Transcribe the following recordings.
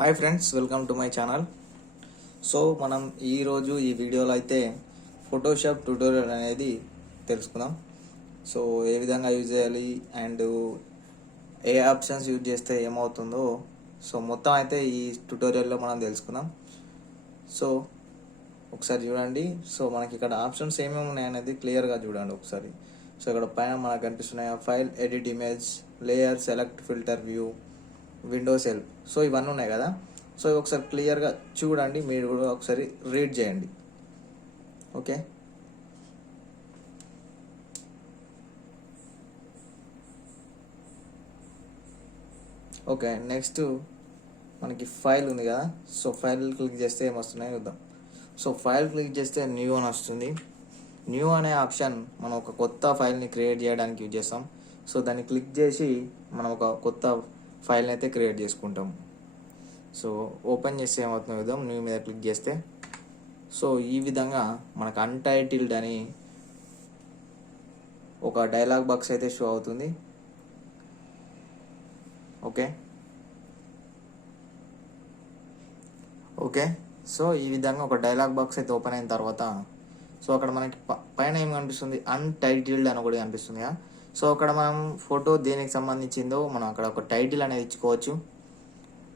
Hi friends, welcome to my channel. So మనం ఈరోజు ఈ వీడియోలో అయితే ఫోటోషాప్ ట్యూటోరియల్ అనేది తెలుసుకుందాం. సో ఏ విధంగా యూజ్ చేయాలి అండ్ ఏ ఆప్షన్స్ యూజ్ చేస్తే ఏమవుతుందో సో మొత్తం అయితే ఈ ట్యూటోరియల్లో మనం తెలుసుకుందాం. సో ఒకసారి చూడండి. సో మనకి ఇక్కడ ఆప్షన్స్ ఏమేమి ఉన్నాయనేది క్లియర్గా చూడండి ఒకసారి. సో ఇక్కడ పైన మనకు కనిపిస్తున్నాయి file, edit image, layer, select, filter, view, Windows help. So ఇవన్నీ ఉన్నాయి కదా. సో ఒకసారి క్లియర్గా చూడండి, మీరు కూడా ఒకసారి రీడ్ చేయండి. Okay, okay. నెక్స్ట్ మనకి ఫైల్ ఉంది కదా. సో ఫైల్ క్లిక్ చేస్తే ఏమొస్తున్నాయి చూద్దాం. సో ఫైల్ క్లిక్ చేస్తే న్యూ అని వస్తుంది. న్యూ అనే ఆప్షన్ మనం ఒక కొత్త ఫైల్ని క్రియేట్ చేయడానికి యూజ్ చేస్తాం. సో దాన్ని క్లిక్ చేసి మనం ఒక కొత్త ఫైల్ని అయితే క్రియేట్ చేసుకుంటాం. సో ఓపెన్ చేస్తే ఏమవుతుందో చూద్దాం. న్యూ మీద క్లిక్ చేస్తే సో ఈ విధంగా మనకు అన్టైటిల్డ్ అని ఒక డైలాగ్ బాక్స్ అయితే షో అవుతుంది. Okay, okay. సో ఈ విధంగా ఒక డైలాగ్ బాక్స్ అయితే ఓపెన్ అయిన తర్వాత సో అక్కడ మనకి పైన ఏం కనిపిస్తుంది, అన్టైటిల్డ్ అని కూడా కనిపిస్తుంది. సో అక్కడ మనం ఫోటో దేనికి సంబంధించిందో మనం అక్కడ ఒక టైటిల్ అనేది ఇచ్చుకోవచ్చు.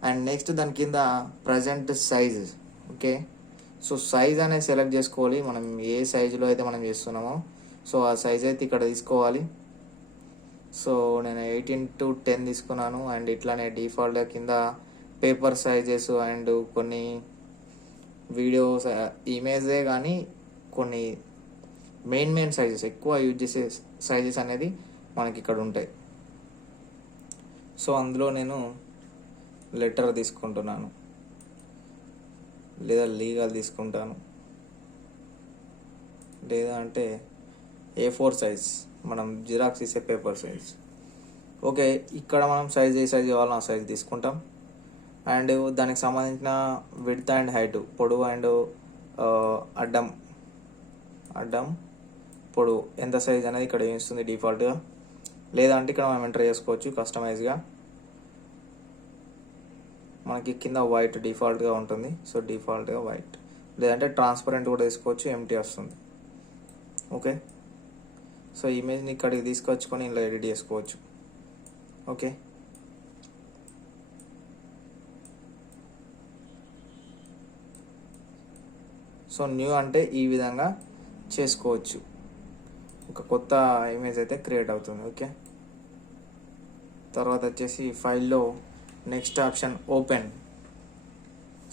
అండ్ నెక్స్ట్ దాని కింద present size. Okay, so size అనేది సెలెక్ట్ చేసుకోవాలి. మనం ఏ సైజులో అయితే మనం చేస్తున్నామో సో ఆ సైజ్ అయితే ఇక్కడ తీసుకోవాలి. సో నేను 18:10 తీసుకున్నాను. అండ్ ఇట్లానే డిఫాల్ట్గా కింద పేపర్ సైజెస్ అండ్ కొన్ని వీడియోస్ ఇమేజే కానీ కొన్ని మెయిన్ సైజెస్ ఎక్కువ యూజ్ చేసే సైజెస్ అనేది మనకి ఇక్కడ ఉంటాయి. సో అందులో నేను లెటర్ తీసుకుంటున్నాను, లేదా లీగల్ తీసుకుంటాను, లేదా అంటే A4 సైజ్, మనం జిరాక్స్ ఇచ్చే పేపర్ సైజ్. ఓకే, ఇక్కడ మనం సైజ్ ఏ సైజ్ కావాలో ఆ సైజ్ తీసుకుంటాం. అండ్ దానికి సంబంధించిన విడ్త్ అండ్ హైట్, పొడవు అండ్ అడ్డం పొడవు ఎంత సైజ్ అనేది ఇక్కడ వేస్తుంది డిఫాల్ట్గా. లేదా అంటే ఇక్కడ మనం ఎంటర్ చేసుకోవచ్చు కస్టమైజ్గా. మనకి కింద వైట్ డిఫాల్ట్గా ఉంటుంది. సో డిఫాల్ట్గా వైట్, లేదంటే ట్రాన్స్పరెంట్ కూడా తీసుకోవచ్చు, ఎంటీ వస్తుంది. ఓకే, సో ఇమేజ్ని ఇక్కడికి తీసుకొచ్చుకొని ఇలా ఎడిట్ చేసుకోవచ్చు. ఓకే, సో న్యూ అంటే ఈ విధంగా చేసుకోవచ్చు, ఒక కొత్త ఇమేజ్ అయితే క్రియేట్ అవుతుంది. ఓకే, తర్వాత వచ్చేసి ఫైల్లో నెక్స్ట్ ఆప్షన్ ఓపెన్.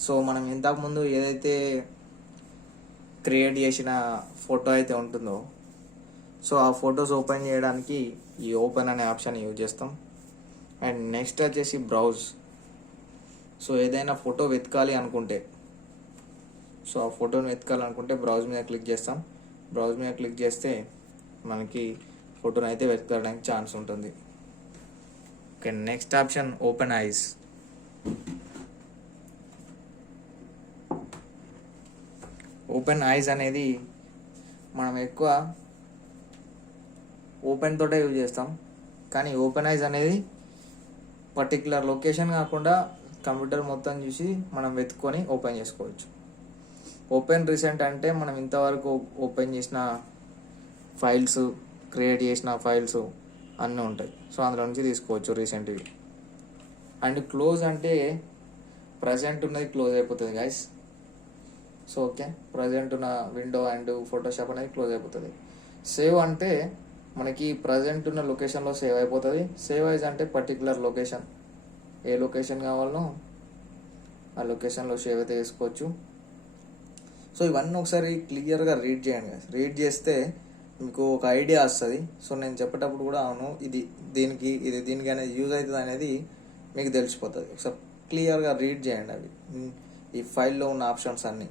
సో మనం ఇంతకుముందు ఏదైతే క్రియేట్ చేసిన ఫోటో అయితే ఉంటుందో సో ఆ ఫొటోస్ ఓపెన్ చేయడానికి ఈ ఓపెన్ అనే ఆప్షన్ యూజ్ చేస్తాం. అండ్ నెక్స్ట్ వచ్చేసి బ్రౌజ్. సో ఏదైనా ఫోటో వెతకాలి అనుకుంటే సో ఆ ఫోటోని వెతకాలనుకుంటే బ్రౌజ్ మీద క్లిక్ చేస్తాం. బ్రౌజ్ మీద క్లిక్ చేస్తే మనకి ఫోటోని అయితే వెతకడానికి ఛాన్స్ ఉంటుంది. Okay, next option open ice. Open ice అనేది మనం ఎక్కువ ఓపెన్ తోటే యూజ్ చేస్తాం. కానీ ఓపెన్ ఐస్ అనేది పర్టికులర్ లొకేషన్ కాకుండా కంప్యూటర్ మొత్తం చూసి మనం వెతుక్కొని ఓపెన్ చేసుకోవచ్చు. ఓపెన్ రీసెంట్ అంటే మనం ఇంతవరకు ఓపెన్ చేసిన ఫైల్స్, క్రియేట్ చేసిన ఫైల్స్ అన్నీ ఉంటాయి. సో అందులో నుంచి తీసుకోవచ్చు రీసెంట్వి. అండ్ క్లోజ్ అంటే ప్రజెంట్ ఉన్నది క్లోజ్ అయిపోతుంది గైస్. సో ఓకే, ప్రజెంట్ ఉన్న విండో అండ్ ఫోటోషాప్ అనేది క్లోజ్ అయిపోతుంది. సేవ్ అంటే మనకి ప్రజెంట్ ఉన్న లొకేషన్లో సేవ్ అయిపోతుంది. సేవ్ అయిజ్ అంటే పర్టికులర్ లొకేషన్, ఏ లొకేషన్ కావాలనో ఆ లొకేషన్లో సేవ్ అయితే చేసుకోవచ్చు. సో ఇవన్నీ ఒకసారి క్లియర్గా రీడ్ చేయండి. రీడ్ చేస్తే మీకు ఒక ఐడియా వస్తుంది. సో నేను చెప్పేటప్పుడు కూడా అవును ఇది దీనికి అనేది యూజ్ అవుతుంది అనేది మీకు తెలిసిపోతుంది. ఒకసారి క్లియర్గా రీడ్ చేయండి అవి, ఈ ఫైల్లో ఉన్న ఆప్షన్స్ అన్నీ.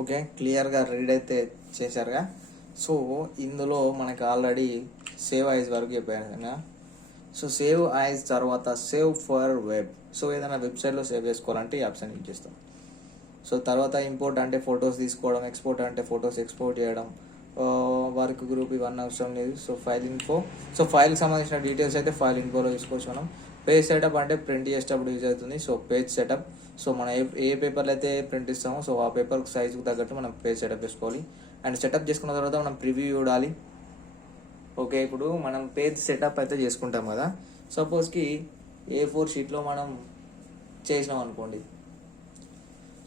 ఓకే, క్లియర్గా రీడ్ అయితే చేశారుగా. సో ఇందులో మనకి ఆల్రెడీ సేవ్ ఐజ్ వరకు చెప్పాను. సో సేవ్ ఐజ్ తర్వాత సేవ్ ఫర్ వెబ్. సో ఏదైనా వెబ్సైట్లో సేవ్ చేసుకోవాలంటే ఈ ఆప్షన్ యూజ్ చేస్తాం. సో తర్వాత ఇంపోర్ట్ అంటే ఫొటోస్ తీసుకోవడం, ఎక్స్పోర్ట్ అంటే ఫొటోస్ ఎక్స్పోర్ట్ చేయడం, వర్క్ గ్రూప్ ఇవన్నీ అవసరం లేదు. సో ఫైల్ ఇన్ఫో, సో ఫైల్కి సంబంధించిన డీటెయిల్స్ అయితే ఫైల్ ఇన్ఫోలో తీసుకోవచ్చు మనం. పేజ్ సెటప్ అంటే ప్రింట్ చేసేటప్పుడు యూజ్ అవుతుంది. సో పేజ్ సెటప్, సో మనం ఏ పేపర్లో అయితే ప్రింట్ ఇస్తామో సో ఆ పేపర్ సైజుకి తగ్గట్టు మనం పేజ్ సెటప్ చేసుకోవాలి. అండ్ సెటప్ చేసుకున్న తర్వాత మనం ప్రివ్యూ చూడాలి. ఓకే, ఇప్పుడు మనం పేజ్ సెటప్ అయితే చేసుకుంటాం కదా. సపోజ్కి A4 షీట్లో మనం చేసినాం అనుకోండి.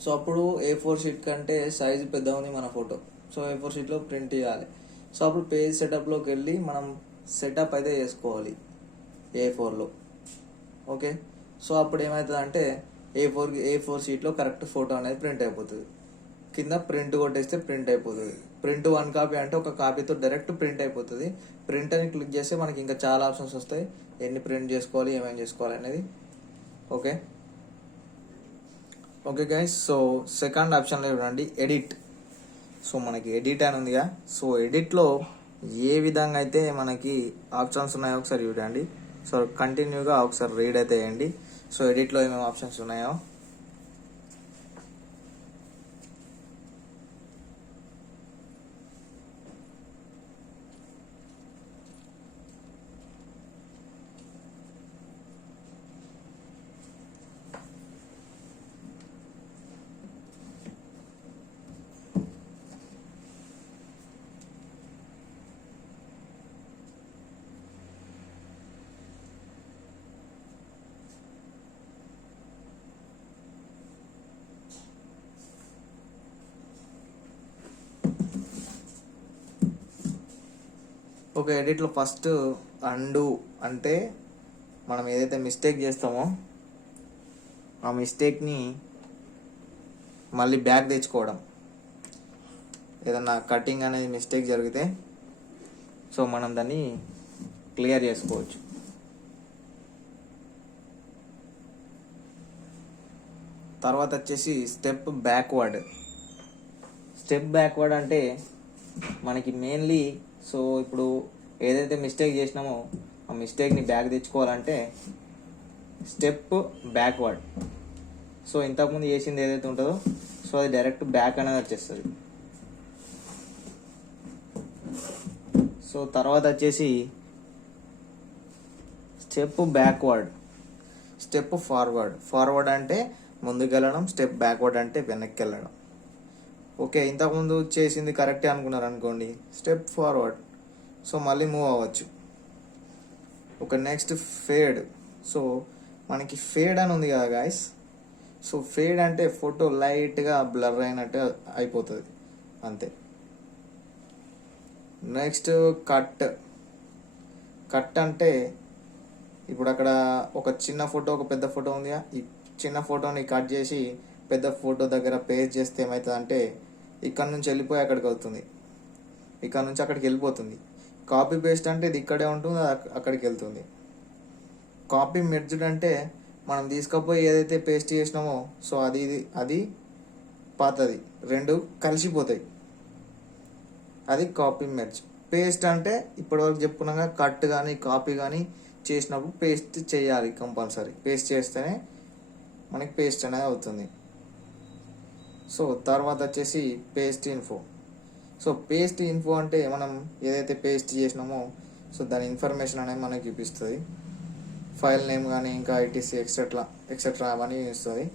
సో అప్పుడు A4 షీట్ కంటే సైజు పెద్ద ఉంది మన ఫోటో. సో A4 షీట్లో ప్రింట్ చేయాలి. సో అప్పుడు పేజ్ సెటప్లోకి వెళ్ళి మనం సెటప్ అయితే చేసుకోవాలి A4లో. ఓకే, సో అప్పుడు ఏమవుతుంది అంటే A4 షీట్లో కరెక్ట్ ఫోటో అనేది ప్రింట్ అయిపోతుంది. కింద ప్రింట్ కొట్టేస్తే ప్రింట్ అయిపోతుంది. ప్రింట్ 1 కాపీ అంటే ఒక కాపీతో డైరెక్ట్ ప్రింట్ అయిపోతుంది. ప్రింట్ అని క్లిక్ చేస్తే మనకి ఇంకా చాలా ఆప్షన్స్ వస్తాయి, ఎన్ని ప్రింట్ చేసుకోవాలి, ఏమేమి చేసుకోవాలి అనేది. Okay okay guys, so second ఆప్షన్లో చూడండి ఎడిట్. సో మనకి ఎడిట్ అని ఉందిగా. సో ఎడిట్లో ఏ విధంగా అయితే మనకి ఆప్షన్స్ ఉన్నాయో ఒకసారి చూడండి. సో కంటిన్యూగా ఒకసారి రీడ్ అయితే వేయండి. సో ఎడిట్లో ఏమేమి ఆప్షన్స్ ఉన్నాయో. ఓకే, ఎడిట్లో ఫస్ట్ అండు అంటే మనం ఏదైతే మిస్టేక్ చేస్తామో ఆ మిస్టేక్ని మళ్ళీ బ్యాక్ తెచ్చుకోవడం. ఏదన్నా కటింగ్ అనేది మిస్టేక్ జరిగితే సో మనం దాన్ని క్లియర్ చేసుకోవచ్చు. తర్వాత వచ్చేసి స్టెప్ బ్యాక్వర్డ్. స్టెప్ బ్యాక్వర్డ్ అంటే మనకి మెయిన్లీ సో ఇప్పుడు ఏదైతే మిస్టేక్ చేసినామో ఆ మిస్టేక్ని బ్యాక్ తెచ్చుకోవాలంటే స్టెప్ బ్యాక్వర్డ్. సో ఇంతకుముందు చేసింది ఏదైతే ఉంటుందో సో అది డైరెక్ట్ బ్యాక్ అనేది వచ్చేస్తుంది. సో తర్వాత వచ్చేసి step backward, step forward. Forward అంటే ముందుకు వెళ్ళడం, స్టెప్ బ్యాక్వర్డ్ అంటే వెనక్కి వెళ్ళడం. ఓకే, ఇంతకుముందు చేసింది కరెక్టే అనుకున్నారు అనుకోండి, స్టెప్ ఫార్వర్డ్, సో మళ్ళీ మూవ్ అవ్వచ్చు. ఒక నెక్స్ట్ ఫేడ్. సో మనకి ఫేడ్ అని ఉంది కదా గాయస్. సో ఫేడ్ అంటే ఫోటో లైట్గా బ్లర్ అయినట్టు అయిపోతుంది అంతే. Next cut. కట్ అంటే ఇప్పుడు అక్కడ ఒక చిన్న ఫోటో ఒక పెద్ద ఫోటో ఉంది, ఈ చిన్న ఫోటోని కట్ చేసి పెద్ద ఫోటో దగ్గర పేస్ట్ చేస్తే ఏమవుతుంది అంటే ఇక్కడ నుంచి వెళ్ళిపోయి అక్కడికి అవుతుంది, ఇక్కడ నుంచి అక్కడికి వెళ్ళిపోతుంది. కాపీ పేస్ట్ అంటే ఇది ఇక్కడే ఉంటుంది, అక్కడికి వెళ్తుంది. కాపీ మెర్జ్డ్ అంటే మనం తీసుకపోయి ఏదైతే పేస్ట్ చేసినామో సో అది పాతది రెండు కలిసిపోతాయి, అది కాపీ మెర్జ్. పేస్ట్ అంటే ఇప్పటివరకు చెప్పుకున్నాగా కట్ కానీ కాపీ కానీ చేసినప్పుడు పేస్ట్ చేయాలి కంపల్సరీ. పేస్ట్ చేస్తేనే మనకి పేస్ట్ అనేది అవుతుంది. సో తర్వాత వచ్చేసి paste info. So paste info అంటే మనం ఏదైతే పేస్ట్ చేసినామో సో దాని ఇన్ఫర్మేషన్ అనేది మనకి చూపిస్తుంది. ఫైల్ నేమ్ కానీ ఇంకా ఐటీసీ ఎక్సెట్రా అవన్నీ ఇస్తుంది.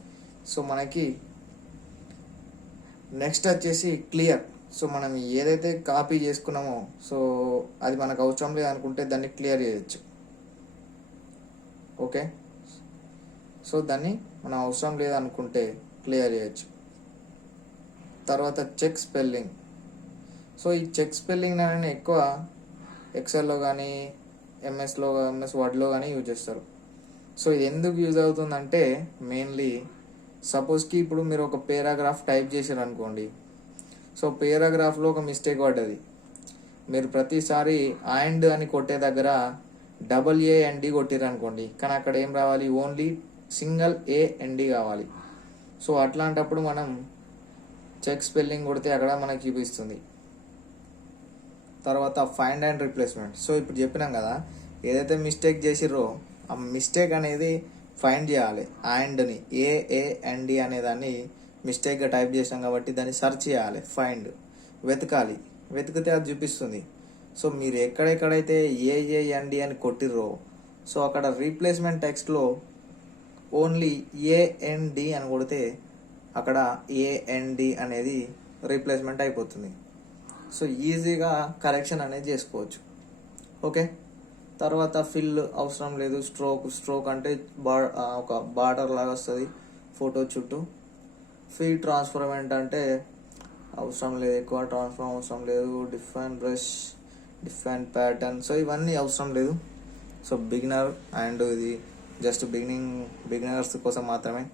సో మనకి నెక్స్ట్ వచ్చేసి క్లియర్. సో మనం ఏదైతే కాపీ చేసుకున్నామో సో అది మనకు అవసరం లేదు అనుకుంటే దాన్ని క్లియర్ చేయొచ్చు. ఓకే, సో దాన్ని మనం అవసరం లేదనుకుంటే క్లియర్ చేయొచ్చు. తర్వాత చెక్ స్పెల్లింగ్. సో ఈ చెక్ స్పెల్లింగ్ అనేది ఎక్కువ ఎక్సెల్లో కానీ ఎంఎస్ వర్డ్లో కానీ యూజ్ చేస్తారు. సో ఇది ఎందుకు యూజ్ అవుతుందంటే మెయిన్లీ సపోజ్కి ఇప్పుడు మీరు ఒక పేరాగ్రాఫ్ టైప్ చేశారు అనుకోండి. సో పేరాగ్రాఫ్లో ఒక మిస్టేక్ పడ్డది, మీరు ప్రతిసారి అండ్ అని కొట్టే దగ్గర AND కొట్టిరు అనుకోండి, కానీ అక్కడ ఏం రావాలి, ఓన్లీ సింగిల్ AND కావాలి. సో అట్లాంటప్పుడు మనం చెక్ స్పెల్లింగ్ కొడితే అక్కడ మనకి చూపిస్తుంది. తర్వాత ఫైండ్ అండ్ రీప్లేస్మెంట్. సో ఇప్పుడు చెప్పినాం కదా, ఏదైతే మిస్టేక్ చేసిర్రో ఆ మిస్టేక్ అనేది ఫైండ్ చేయాలి. అండ్ని AAND అనే దాన్ని మిస్టేక్గా టైప్ చేసాం కాబట్టి దాన్ని సెర్చ్ చేయాలి. ఫైండ్ వెతకాలి, వెతికితే అది చూపిస్తుంది. సో మీరు ఎక్కడెక్కడైతే AAND అని కొట్టిర్రో సో అక్కడ రీప్లేస్మెంట్ టెక్స్ట్లో ఓన్లీ AND అని కొడితే అక్కడ AND అనేది రీప్లేస్మెంట్ అయిపోతుంది. సో ఈజీగా కరెక్షన్ అనేది చేసుకోవచ్చు. ఓకే, తర్వాత ఫిల్ అవసరం లేదు. స్ట్రోక్ అంటే ఒక బార్డర్ లాగా వస్తుంది ఫోటో చుట్టూ. ఫీల్ ట్రాన్స్ఫర్మెంట్ అంటే అవసరం లేదు, ఎక్కువ ట్రాన్స్ఫార్మ్ అవసరం లేదు. Define brush, define pattern, so ఇవన్నీ అవసరం లేదు. సో బిగినర్ అండ్ ఇది జస్ట్ బిగినర్స్ కోసం మాత్రమే.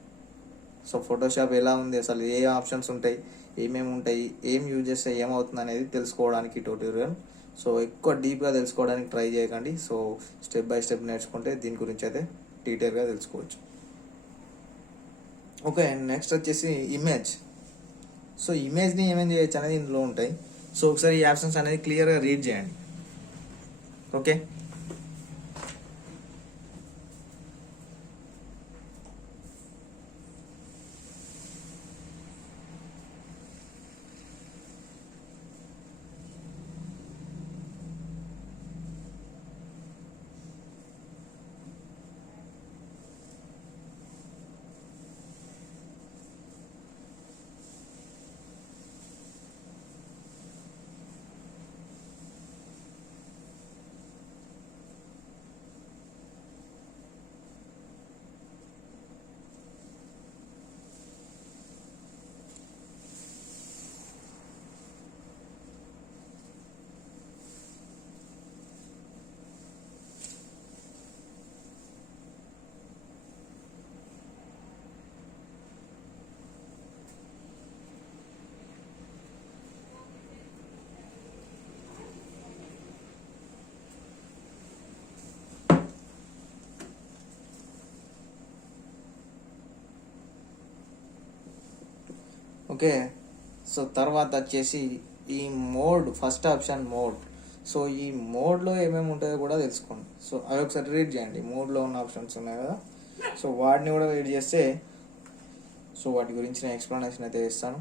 సో ఫోటోషాప్ ఎలా ఉంది, అసలు ఏ ఆప్షన్స్ ఉంటాయి, ఏమేమి ఉంటాయి, ఏం యూజ్ చేస్తే ఏమవుతుంది అనేది తెలుసుకోవడానికి ట్యూటోరియల్. సో ఎక్కువ డీప్గా తెలుసుకోవడానికి ట్రై చేయకండి. సో స్టెప్ బై స్టెప్ నేర్చుకుంటే దీని గురించి అయితే డీటెయిల్గా తెలుసుకోవచ్చు. ఓకే, నెక్స్ట్ వచ్చేసి ఇమేజ్. సో ఇమేజ్ని ఏమేమి చేయొచ్చు అనేది ఇందులో ఉంటాయి. సో ఒకసారి ఈ ఆప్షన్స్ అనేది క్లియర్గా రీడ్ చేయండి. Okay, okay. సో తర్వాత వచ్చేసి ఈ mode, first option mode. So ఈ మోడ్లో ఏమేమి ఉంటాయో కూడా తెలుసుకోండి. సో అవి ఒకసారి రీడ్ చేయండి. మోడ్లో ఉన్న ఆప్షన్స్ ఉన్నాయి కదా, సో వాటిని కూడా రీడ్ చేస్తే సో వాటి గురించి నేను ఎక్స్ప్లెనేషన్ అయితే చేస్తాను.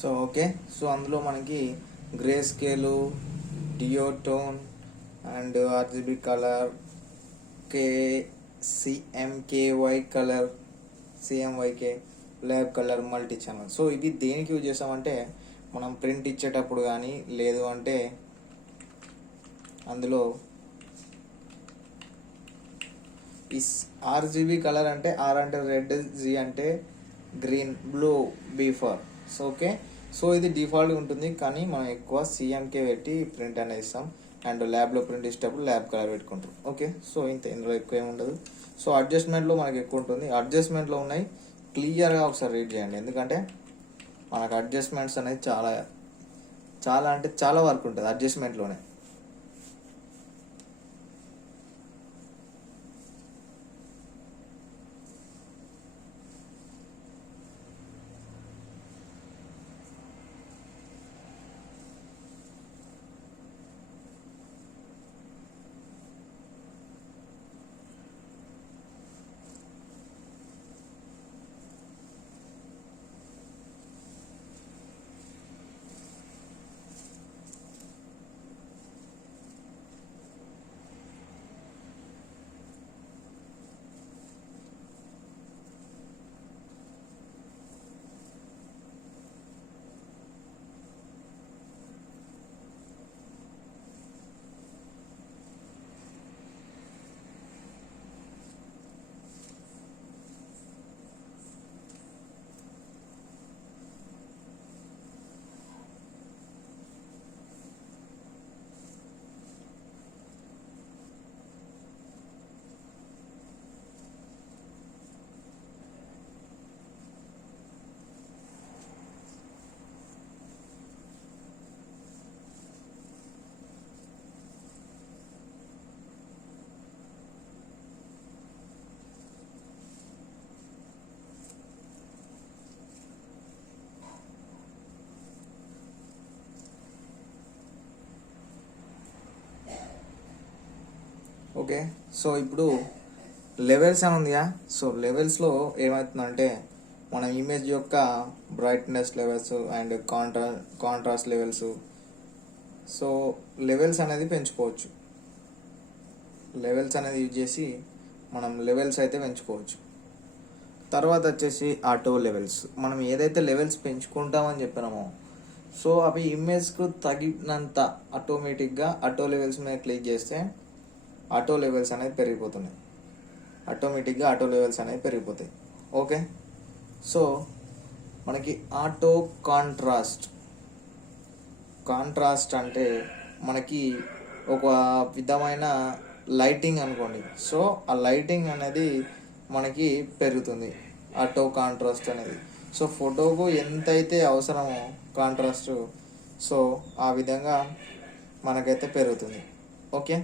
సో ఓకే, సో అందులో మనకి grey scale, duotone and RGB colour, CMYK colour, CMYK lab colour, multi channel. So ఇది దేనికి యూజ్ చేస్తామంటే మనం ప్రింట్ ఇచ్చేటప్పుడు కానీ లేదు అంటే అందులో ఈ RGB కలర్ అంటే R అంటే రెడ్, G అంటే green, blue B4. So okay, so ఇది డిఫాల్ట్గా ఉంటుంది కానీ మనం ఎక్కువ CMK పెట్టి ప్రింట్ అనేది ఇస్తాం. అండ్ ల్యాబ్లో ప్రింట్ ఇచ్చేటప్పుడు ల్యాబ్ కలర్ పెట్టుకుంటాం. ఓకే, సో ఇంత, ఇందులో ఎక్కువ ఏమి ఉండదు. సో అడ్జస్ట్మెంట్లో మనకి ఎక్కువ ఉంటుంది. అడ్జస్ట్మెంట్లో ఉన్నాయి, క్లియర్గా ఒకసారి రీడ్ చేయండి. ఎందుకంటే మనకు అడ్జస్ట్మెంట్స్ అనేది చాలా అంటే చాలా వర్క్ ఉంటుంది అడ్జస్ట్మెంట్లోనే. ఓకే. సో ఇప్పుడు లెవెల్స్ అని ఉందిగా. సో లెవెల్స్లో ఏమవుతుందంటే మన ఇమేజ్ యొక్క brightness levels and contrast levels, so levels అనేది పెంచుకోవచ్చు. లెవెల్స్ అనేది యూజ్ చేసి మనం లెవెల్స్ అయితే పెంచుకోవచ్చు. తర్వాత వచ్చేసి ఆటో లెవెల్స్. మనం ఏదైతే లెవెల్స్ పెంచుకుంటామని చెప్పినామో సో అవి ఇమేజ్కు తగినంత ఆటోమేటిక్గా ఆటో లెవెల్స్ మీద క్లిక్ చేస్తే ఆటో లెవెల్స్ అనేది పెరిగిపోతున్నాయి. ఆటోమేటిక్గా ఆటో లెవెల్స్ అనేది పెరిగిపోతాయి. ఓకే. సో మనకి ఆటో కాంట్రాస్ట్ అంటే మనకి ఒక విధమైన లైటింగ్ అనుకోండి. సో ఆ లైటింగ్ అనేది మనకి పెరుగుతుంది ఆటో కాంట్రాస్ట్ అనేది. సో ఫోటోకు ఎంతైతే అవసరమో కాంట్రాస్ట్, సో ఆ విధంగా మనకైతే పెరుగుతుంది. Okay.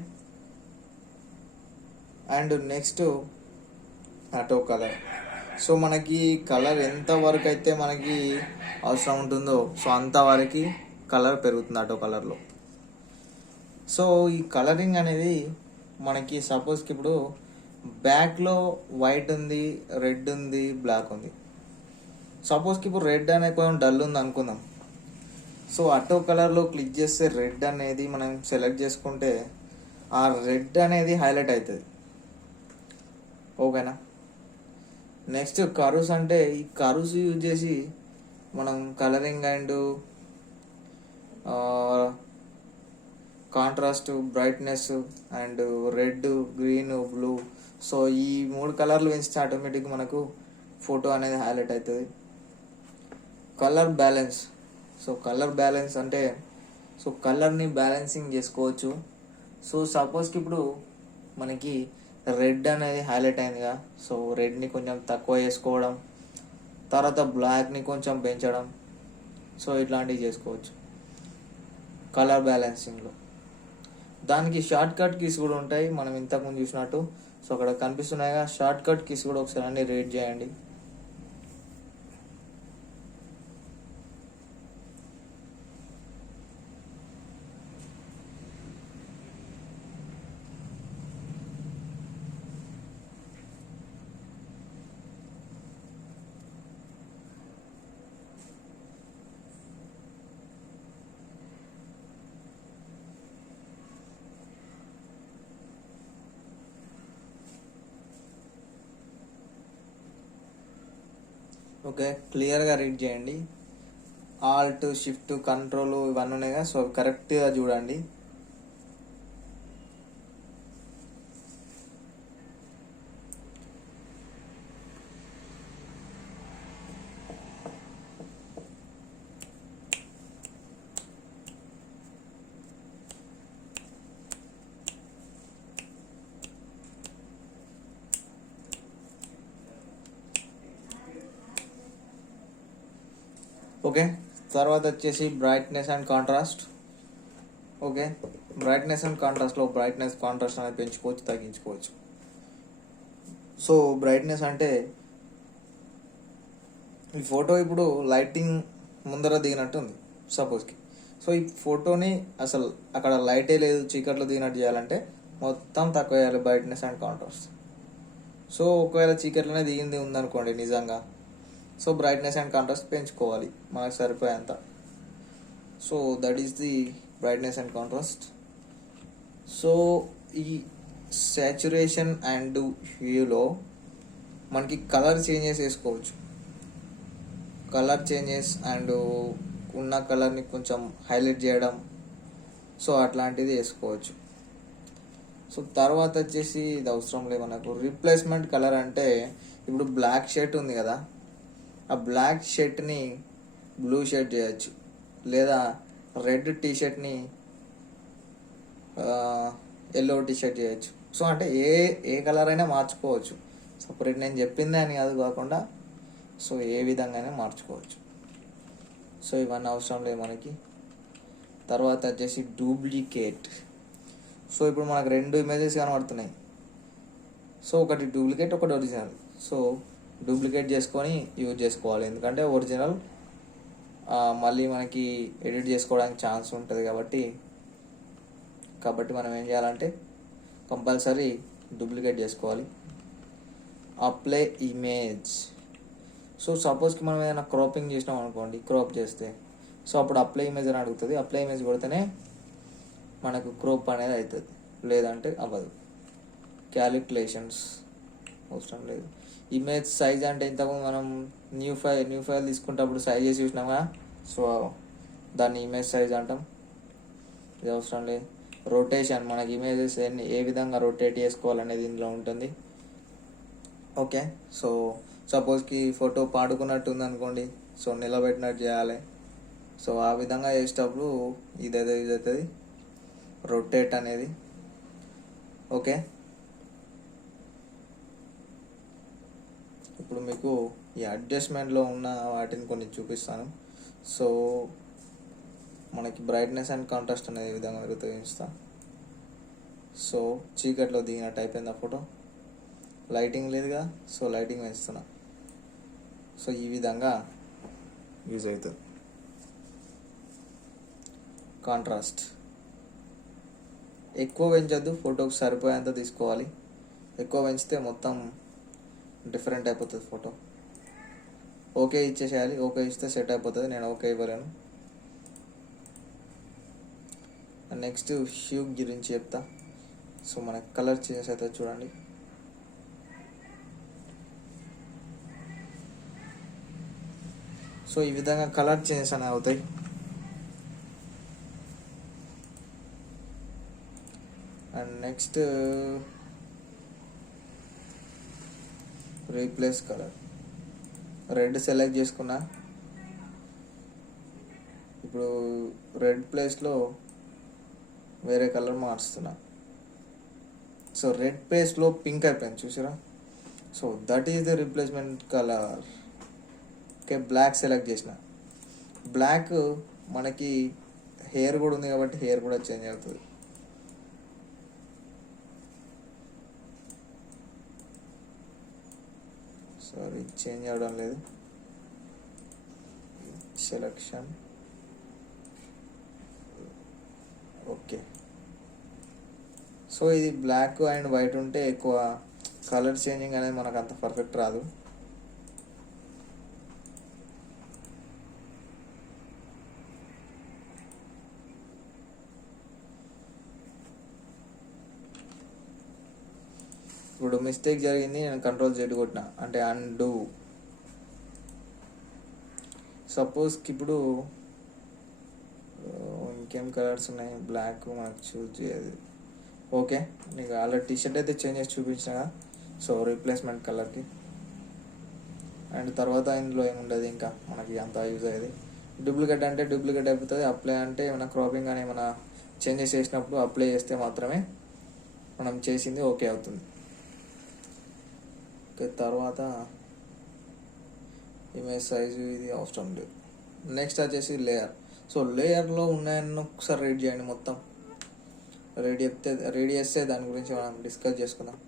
And next auto colour. So మనకి కలర్ ఎంత వరకు అయితే మనకి అవసరం ఉంటుందో సో అంతవరకు కలర్ పెరుగుతుంది ఆటో కలర్లో. సో ఈ కలరింగ్ అనేది మనకి సపోజ్కి ఇప్పుడు బ్యాక్లో వైట్ ఉంది, రెడ్ ఉంది, బ్లాక్ ఉంది. సపోజ్కి ఇప్పుడు రెడ్ అనేది కొంచెం డల్ ఉంది అనుకుందాం. సో ఆటో కలర్లో క్లిక్ చేస్తే రెడ్ అనేది మనం సెలెక్ట్ చేసుకుంటే ఆ రెడ్ అనేది హైలైట్ అవుతుంది. ఓకేనా. Next curves. అంటే ఈ కర్వ్స్ యూజ్ చేసి మనం colouring and contrast, brightness and red, green, blue, so ఈ 3 కలర్లు పెంచితే ఆటోమేటిక్గా మనకు ఫోటో అనేది హైలైట్ అవుతుంది. Colour balance. So colour balance అంటే సో కలర్ని బ్యాలెన్సింగ్ చేసుకోవచ్చు. సో సపోజ్కి ఇప్పుడు మనకి రెడ్ అనేది హైలైట్ అయిందిగా. సో రెడ్ని కొంచెం తక్కువ చేసుకోవడం, తర్వాత బ్లాక్ని కొంచెం పెంచడం, సో ఇట్లాంటివి చేసుకోవచ్చు కలర్ బ్యాలెన్సింగ్లో. దానికి షార్ట్ కట్ కీస్ కూడా ఉంటాయి, మనం ఇంతకుముందు చూసినట్టు. సో అక్కడ కనిపిస్తున్నాయిగా షార్ట్ కట్ కీస్ కూడా ఒకసారి అన్ని రీడ్ చేయండి. ఓకే, క్లియర్గా రీడ్ చేయండి. ఆల్ట్, షిఫ్ట్, కంట్రోల్ ఇవన్నీ ఉన్నాయిగా. సో కరెక్ట్గా చూడండి. ఓకే. తర్వాత వచ్చేసి brightness and contrast. Okay. Brightness and కాంట్రాస్ట్లో కాంట్రాస్ట్ అనేది పెంచుకోవచ్చు, తగ్గించుకోవచ్చు. సో బ్రైట్నెస్ అంటే ఈ ఫోటో ఇప్పుడు లైటింగ్ ముందర దిగినట్టు ఉంది సపోజ్కి. సో ఈ ఫోటోని అసలు అక్కడ లైటే లేదు, చీకట్లో దిగినట్టు చేయాలంటే మొత్తం తక్కువ చేయాలి బ్రైట్నెస్ అండ్ కాంట్రాస్ట్. సో ఒకవేళ చీకట్లోనే దిగింది ఉందనుకోండి నిజంగా, సో బ్రైట్నెస్ అండ్ కాంట్రాస్ట్ పెంచుకోవాలి మనకు సరిపోయేంత. So that is the brightness and contrast. So ఈ సాచురేషన్ అండ్ హ్యూలో మనకి కలర్ చేంజెస్ వేసుకోవచ్చు. కలర్ చేంజెస్ అండ్ ఉన్న కలర్ని కొంచెం హైలైట్ చేయడం, సో అట్లాంటిది వేసుకోవచ్చు. సో తర్వాత వచ్చేసి ఇది అవసరం లేదు మనకు. రీప్లేస్మెంట్ కలర్ అంటే ఇప్పుడు బ్లాక్ షర్ట్ ఉంది కదా, ఆ బ్లాక్ షర్ట్ని బ్లూ షర్ట్ చేయొచ్చు, లేదా రెడ్ టీషర్ట్ని ఎల్లో టీషర్ట్ చేయొచ్చు. సో అంటే ఏ కలర్ అయినా మార్చుకోవచ్చు. సపరేట్ నేను చెప్పిందే అని కాదు కాకుండా సో ఏ విధంగా అయినా మార్చుకోవచ్చు. సో ఇవన్నీ అవసరం లేదు మనకి. తర్వాత వచ్చేసి డూప్లికేట్. సో ఇప్పుడు మనకు 2 ఇమేజెస్ కనబడుతున్నాయి. సో ఒకటి డూప్లికేట్, ఒకటి ఒరిజినల్. సో డూప్లికేట్ చేసుకొని యూజ్ చేసుకోవాలి, ఎందుకంటే ఒరిజినల్ మళ్ళీ మనకి ఎడిట్ చేసుకోవడానికి ఛాన్స్ ఉంటుంది కాబట్టి మనం ఏం చేయాలంటే కంపల్సరీ డూప్లికేట్ చేసుకోవాలి. Apply image. సో సపోజ్కి మనం ఏదైనా క్రాపింగ్ చేసినాం అనుకోండి, క్రాప్ చేస్తే సో అప్పుడు అప్లై ఇమేజ్ అని అడుగుతుంది. అప్లై ఇమేజ్ కొడితేనే మనకు క్రాప్ అనేది అవుతుంది, లేదంటే అవ్వదు. క్యాలిక్యులేషన్స్ అవసరం లేదు. ఇమేజ్ సైజ్ అంటే ఇంతకుముందు మనం న్యూ ఫైల్ తీసుకుంటప్పుడు సైజ్ చేసి చూసినామా, సో దాన్ని ఇమేజ్ సైజ్ అంటాం. ఇది అవసరం లేదు. రొటేషన్, మనకి ఇమేజెస్ ఏ విధంగా రొటేట్ చేసుకోవాలనేది ఇందులో ఉంటుంది. ఓకే, సో సపోజ్కి ఫోటో పాడుకున్నట్టు ఉంది అనుకోండి, సో నిలబెట్టినట్టు చేయాలి. సో ఆ విధంగా చేసేటప్పుడు ఇదైతే యూజ్ అవుతుంది, రొటేట్ అనేది. ఓకే, ఇప్పుడు మీకు ఈ అడ్జస్ట్మెంట్లో ఉన్న వాటిని కొన్ని చూపిస్తాను. సో మనకి బ్రైట్నెస్ అండ్ కాంట్రాస్ట్ అనేది ఈ విధంగా ఉపయోగిస్తాం. సో చీకట్లో దిగినట్టు అయిపోయింది ఆ ఫోటో. లైటింగ్ లేదుగా, సో లైటింగ్ వేస్తున్నా. సో ఈ విధంగా యూజ్ అవుతుంది. కాంట్రాస్ట్ ఎక్కువ పెంచొద్దు, ఫోటోకి సరిపోయేంత తీసుకోవాలి. ఎక్కువ పెంచితే మొత్తం డిఫరెంట్ అయిపోతుంది ఫోటో. ఓకే ఇచ్చేసేయాలి. ఓకే ఇస్తే సెట్ అయిపోతుంది. నేను ఓకే ఇవ్వలేను. నెక్స్ట్ హ్యూ గురించి చెప్తా. సో మనకి కలర్ చేంజెస్ అవుతుంది చూడండి. సో ఈ విధంగా కలర్ చేంజెస్ అనేవి అవుతాయి. And next replace colour. Red select చేసుకున్నా, ఇప్పుడు రెడ్ ప్లేస్లో వేరే కలర్ మార్చుతున్నా. సో రెడ్ ప్లేస్లో పింక్ అయిపోయింది చూసారా. So that is the replacement colour. Okay, black select చేసిన. బ్లాక్ మనకి హెయిర్ కూడా ఉంది కాబట్టి హెయిర్ కూడా చేంజ్ అవుతుంది. సారీ, చేంజ్ అవడం లేదు. సెలెక్షన్. ఓకే, సో ఇది బ్లాక్ అండ్ వైట్ ఉంటే ఎక్కువ కలర్ చేంజింగ్ అనేది మనకు అంత పర్ఫెక్ట్ రాదు. ఇప్పుడు మిస్టేక్ జరిగింది, నేను కంట్రోల్ Z కొట్టిన అంటే అన్డూ. సపోజ్కి ఇప్పుడు ఇంకేం కలర్స్ ఉన్నాయి, బ్లాక్ మనకు చూజ్ చేయదు. ఓకే, నీకు ఆల్రెడీ టీషర్ట్ అయితే చేంజ్ చేసి చూపించిన కదా. సో రీప్లేస్మెంట్ కలర్కి. అండ్ తర్వాత ఇందులో ఏముండదు ఇంకా మనకి అంత యూజ్ అయ్యేది. డూప్లికేట్ అంటే డూప్లికేట్ అయిపోతుంది. అప్లై అంటే ఏమైనా క్రాపింగ్ అని ఏమైనా చేంజెస్ చేసినప్పుడు అప్లై చేస్తే మాత్రమే మనం చేసింది ఓకే అవుతుంది. ఓకే, తర్వాత ఇమేజ్ సైజు ఇది అవసరం లేదు. నెక్స్ట్ వచ్చేసి లేయర్. సో లేయర్లో ఉన్నాయని ఒకసారి రీడ్ చేయండి మొత్తం. రెడీ చేస్తే దాని గురించి మనం డిస్కస్ చేసుకుందాం.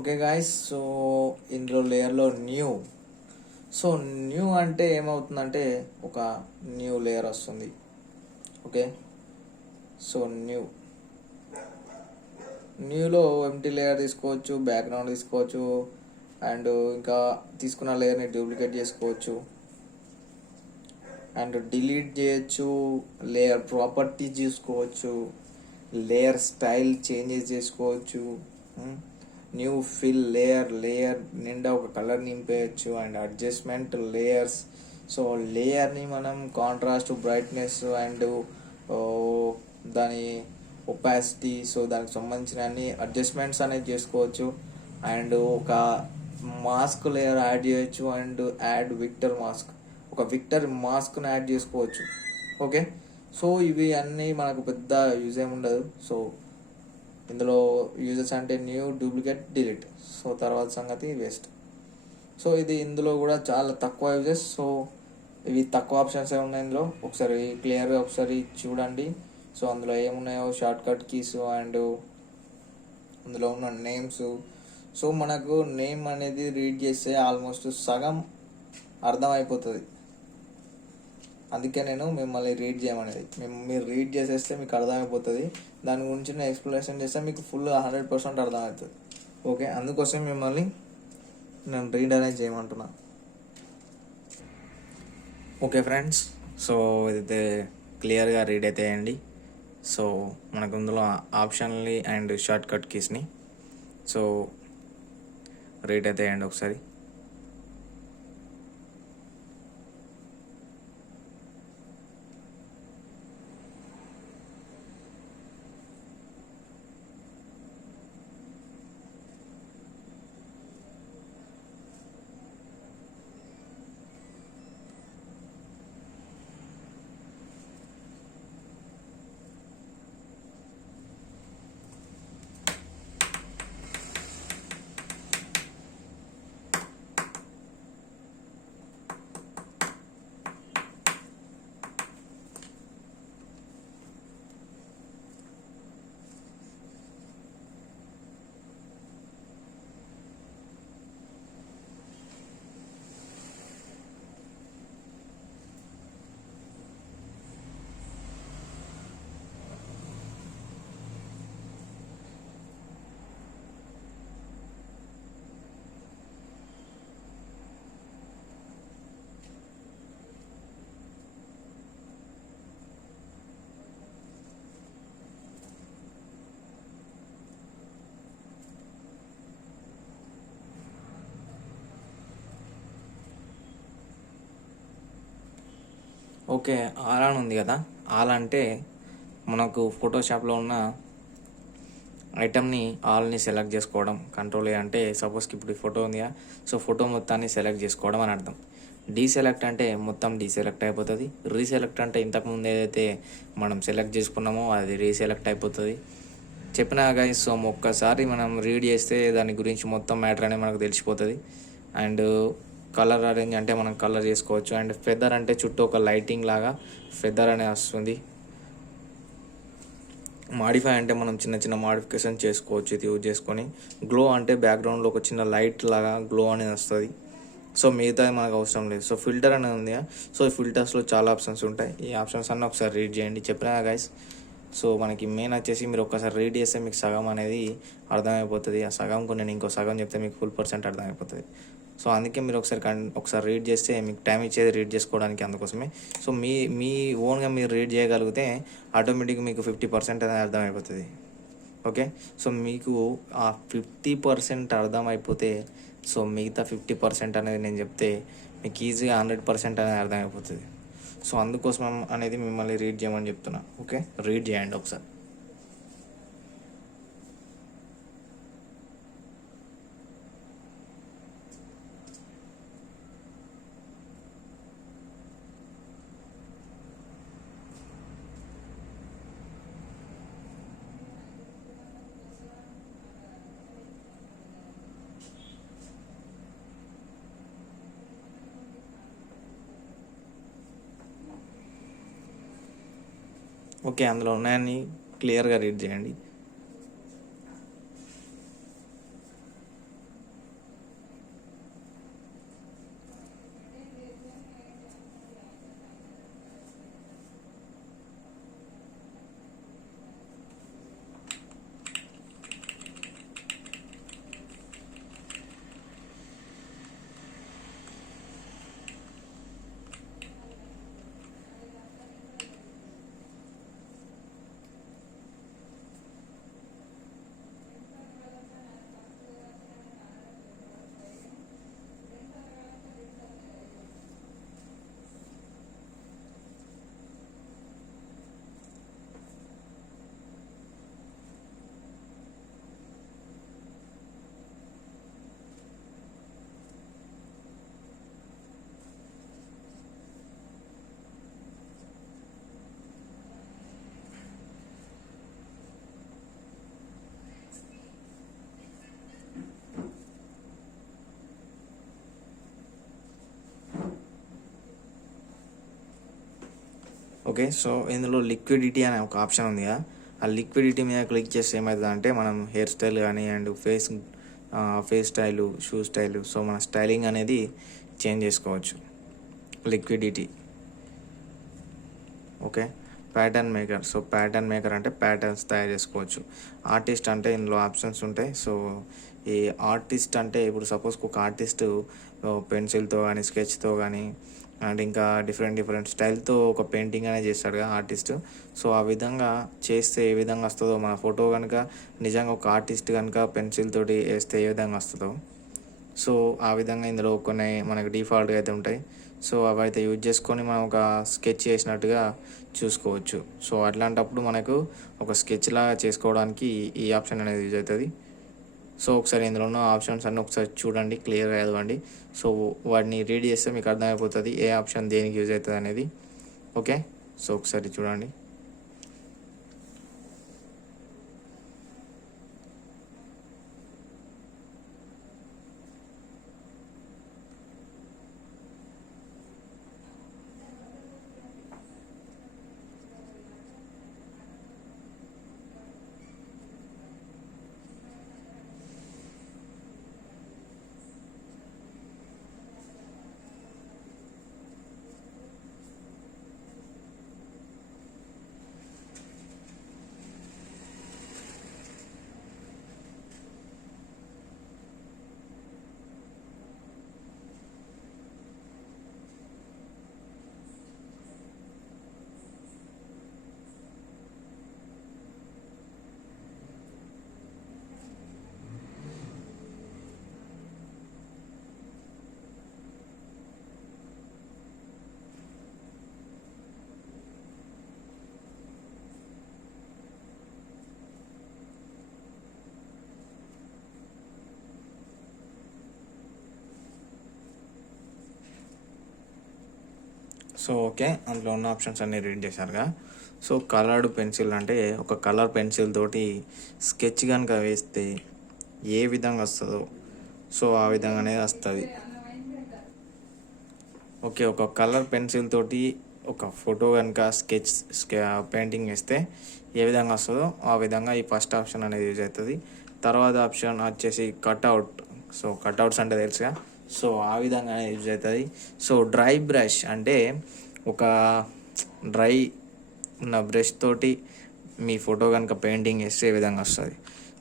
ఓకే గాయస్, సో ఇందులో లేయర్లో న్యూ. సో న్యూ అంటే ఏమవుతుందంటే ఒక న్యూ లేయర్ వస్తుంది. ఓకే, సో న్యూలో ఎంటీ లేయర్ తీసుకోవచ్చు, బ్యాక్గ్రౌండ్ తీసుకోవచ్చు, అండ్ ఇంకా తీసుకున్న లేయర్ని డూప్లికేట్ చేసుకోవచ్చు అండ్ డిలీట్ చేయొచ్చు, లేయర్ ప్రాపర్టీస్ చూసుకోవచ్చు, లేయర్ స్టైల్ చేంజెస్ చేసుకోవచ్చు, న్యూ ఫిల్ లేయర్ నిండా ఒక కలర్ నింపేయచ్చు అండ్ అడ్జస్ట్మెంట్ లేయర్స్. సో లేయర్ని మనం కాంట్రాస్ట్, బ్రైట్నెస్ అండ్ దాని ఒపాసిటీ, సో దానికి సంబంధించిన అన్ని అడ్జస్ట్మెంట్స్ అనేది చేసుకోవచ్చు. అండ్ ఒక మాస్క్ లేయర్ యాడ్ చేయొచ్చు అండ్ యాడ్ విక్టర్ మాస్క్, ఒక విక్టర్ మాస్క్ని యాడ్ చేసుకోవచ్చు. ఓకే, సో ఇవి అన్నీ మనకు పెద్ద యూజ్ ఏమి ఉండదు. సో ఇందులో యూజెస్ అంటే న్యూ, డూప్లికేట్, డిలీట్. సో తర్వాత సంగతి వేస్ట్. సో ఇది ఇందులో కూడా చాలా తక్కువ యూజెస్. సో ఇవి తక్కువ ఆప్షన్స్ ఉన్నాయి ఇందులో. ఒకసారి క్లియర్గా ఒకసారి చూడండి. సో అందులో ఏమున్నాయో షార్ట్ కట్ కీస్ అండ్ అందులో ఉన్న నేమ్స్. సో మనకు నేమ్ అనేది రీడ్ చేస్తే ఆల్మోస్ట్ సగం అర్థమైపోతుంది. అందుకే నేను మిమ్మల్ని రీడ్ చేయమనేది. మీరు రీడ్ చేసేస్తే మీకు అర్థమైపోతుంది. దాని గురించి నేను ఎక్స్ప్లెనేషన్ చేస్తే మీకు ఫుల్ 100% అర్థమవుతుంది. ఓకే, అందుకోసం మిమ్మల్ని నేను రీడ్ అనేది చేయమంటున్నా. ఓకే ఫ్రెండ్స్, సో ఇదైతే క్లియర్గా రీడ్ అయితే అయ్యండి. సో మనకు ఇందులో ఆప్షన్లీ అండ్ షార్ట్ కట్ కీస్ని సో రీడ్ అయితే అయ్యండి ఒకసారి. ఓకే, ఆల్ అని ఉంది కదా. ఆల్ అంటే మనకు ఫోటోషాప్లో ఉన్న ఐటమ్ని ఆల్ని సెలెక్ట్ చేసుకోవడం. కంట్రోల్ ఏ అంటే సపోజ్కి ఇప్పుడు ఫోటో ఉంది కదా, సో ఫోటో మొత్తాన్ని సెలెక్ట్ చేసుకోవడం అని అర్థం. డీసెలెక్ట్ అంటే మొత్తం డీసెలెక్ట్ అయిపోతుంది. రీసెలెక్ట్ అంటే ఇంతకుముందు ఏదైతే మనం సెలెక్ట్ చేసుకున్నామో అది రీసెలెక్ట్ అయిపోతుంది. చెప్పినా గైస్, సో ఒక్కసారి మనం రీడ్ చేస్తే దాని గురించి మొత్తం మ్యాటర్ అనేది మనకు తెలిసిపోతుంది. అండ్ కలర్ అరేంజ్ అంటే మనం కలర్ చేసుకోవచ్చు. అండ్ ఫెదర్ అంటే చుట్టూ ఒక లైటింగ్ లాగా ఫెదర్ అనేది వస్తుంది. మాడిఫై అంటే మనం చిన్న చిన్న మాడిఫికేషన్ చేసుకోవచ్చు ఇది యూజ్ చేసుకొని. గ్లో అంటే బ్యాక్గ్రౌండ్లో ఒక చిన్న లైట్ లాగా గ్లో అనేది వస్తుంది. సో మిగతా మనకు అవసరం లేదు. సో ఫిల్టర్ అనేది ఉంది. సో ఈ ఫిల్టర్స్లో చాలా ఆప్షన్స్ ఉంటాయి. ఈ ఆప్షన్స్ అన్నీ ఒకసారి రీడ్ చేయండి. చెప్పినా గైస్, సో మనకి మెయిన్ వచ్చేసి మీరు ఒక్కసారి రీడ్ చేస్తే మీకు సగం అనేది అర్థమైపోతుంది. ఆ సగంకు నేను ఇంకో సగం చెప్తే మీకు ఫుల్ % అర్థమైపోతుంది. సో అందుకే మీరు ఒకసారి రీడ్ చేస్తే మీకు టైం ఇచ్చేది రీడ్ చేసుకోవడానికి, అందుకోసమే. సో మీ ఓన్గా మీరు రీడ్ చేయగలిగితే ఆటోమేటిక్గా మీకు 50% అనేది అర్థమైపోతుంది. ఓకే, సో మీకు ఆ 50% అర్థమైపోతే సో మిగతా 50% అనేది నేను చెప్తే మీకు ఈజీగా 100% అనేది అర్థమైపోతుంది. సో అందుకోసం అనేది మిమ్మల్ని రీడ్ చేయమని చెప్తున్నా. ఓకే, రీడ్ చేయండి ఒకసారి. ఓకే, అందులో ఉన్నాయని క్లియర్గా రీడ్ చేయండి. ఓకే, సో ఇందులో లిక్విడిటీ అనే ఒక ఆప్షన్ ఉంది కదా, ఆ లిక్విడిటీ మీద క్లిక్ చేస్తే ఏమవుతుంది అంటే మనం హెయిర్ స్టైల్ కానీ and face style, shoe style, so మన స్టైలింగ్ అనేది చేంజ్ చేసుకోవచ్చు. Liquidity. Okay, pattern maker. So pattern maker అంటే ప్యాటర్న్స్ తయారు చేసుకోవచ్చు. ఆర్టిస్ట్ అంటే ఇందులో ఆప్షన్స్ ఉంటాయి. సో ఈ ఆర్టిస్ట్ అంటే ఇప్పుడు సపోజ్ ఒక ఆర్టిస్ట్ పెన్సిల్తో కానీ స్కెచ్తో కానీ అండ్ ఇంకా డిఫరెంట్ స్టైల్తో ఒక పెయింటింగ్ అనేది చేస్తాడు కదా ఆర్టిస్ట్. సో ఆ విధంగా చేస్తే ఏ విధంగా వస్తుందో మన ఫోటో కనుక నిజంగా ఒక ఆర్టిస్ట్ కనుక పెన్సిల్ తోటి వేస్తే ఏ విధంగా వస్తుందో, సో ఆ విధంగా ఇందులో కొన్ని మనకు డిఫాల్ట్గా అయితే ఉంటాయి. సో అవి అయితే యూజ్ చేసుకొని మనం ఒక స్కెచ్ చేసినట్టుగా చూసుకోవచ్చు. సో అట్లాంటప్పుడు మనకు ఒక స్కెచ్లా చేసుకోవడానికి ఈ ఆప్షన్ అనేది యూజ్ అవుతుంది. సో ఒకసారి ఇందులో ఉన్న ఆప్షన్స్ అన్నీ ఒకసారి చూడండి, క్లియర్గా చదవండి. సో వాటిని రీడ్ చేస్తే మీకు అర్థమైపోతుంది ఏ ఆప్షన్ దేనికి యూజ్ అవుతుంది అనేది. ఓకే, సో ఒకసారి చూడండి. సో ఓకే, అందులో ఉన్న ఆప్షన్స్ అన్నీ రీడ్ చేశారుగా. సో కలర్డ్ పెన్సిల్ అంటే ఒక కలర్ పెన్సిల్ తోటి స్కెచ్ కనుక వేస్తే ఏ విధంగా వస్తుందో సో ఆ విధంగానే వస్తుంది. ఓకే, ఒక కలర్ పెన్సిల్ తోటి ఒక ఫోటో కనుక పెయింటింగ్ వేస్తే ఏ విధంగా వస్తుందో ఆ విధంగా ఈ ఫస్ట్ ఆప్షన్ అనేది యూజ్ అవుతుంది. తర్వాత ఆప్షన్ వచ్చేసి కట్అవుట్. సో కట్అవుట్స్ అంటే తెలుసుగా, సో ఆ విధంగా యూజ్ అవుతుంది. సో డ్రై బ్రష్ అంటే ఒక డ్రై ఉన్న బ్రష్ తోటి మీ ఫోటో కనుక పెయింటింగ్ వేస్తే ఏ విధంగా వస్తుంది.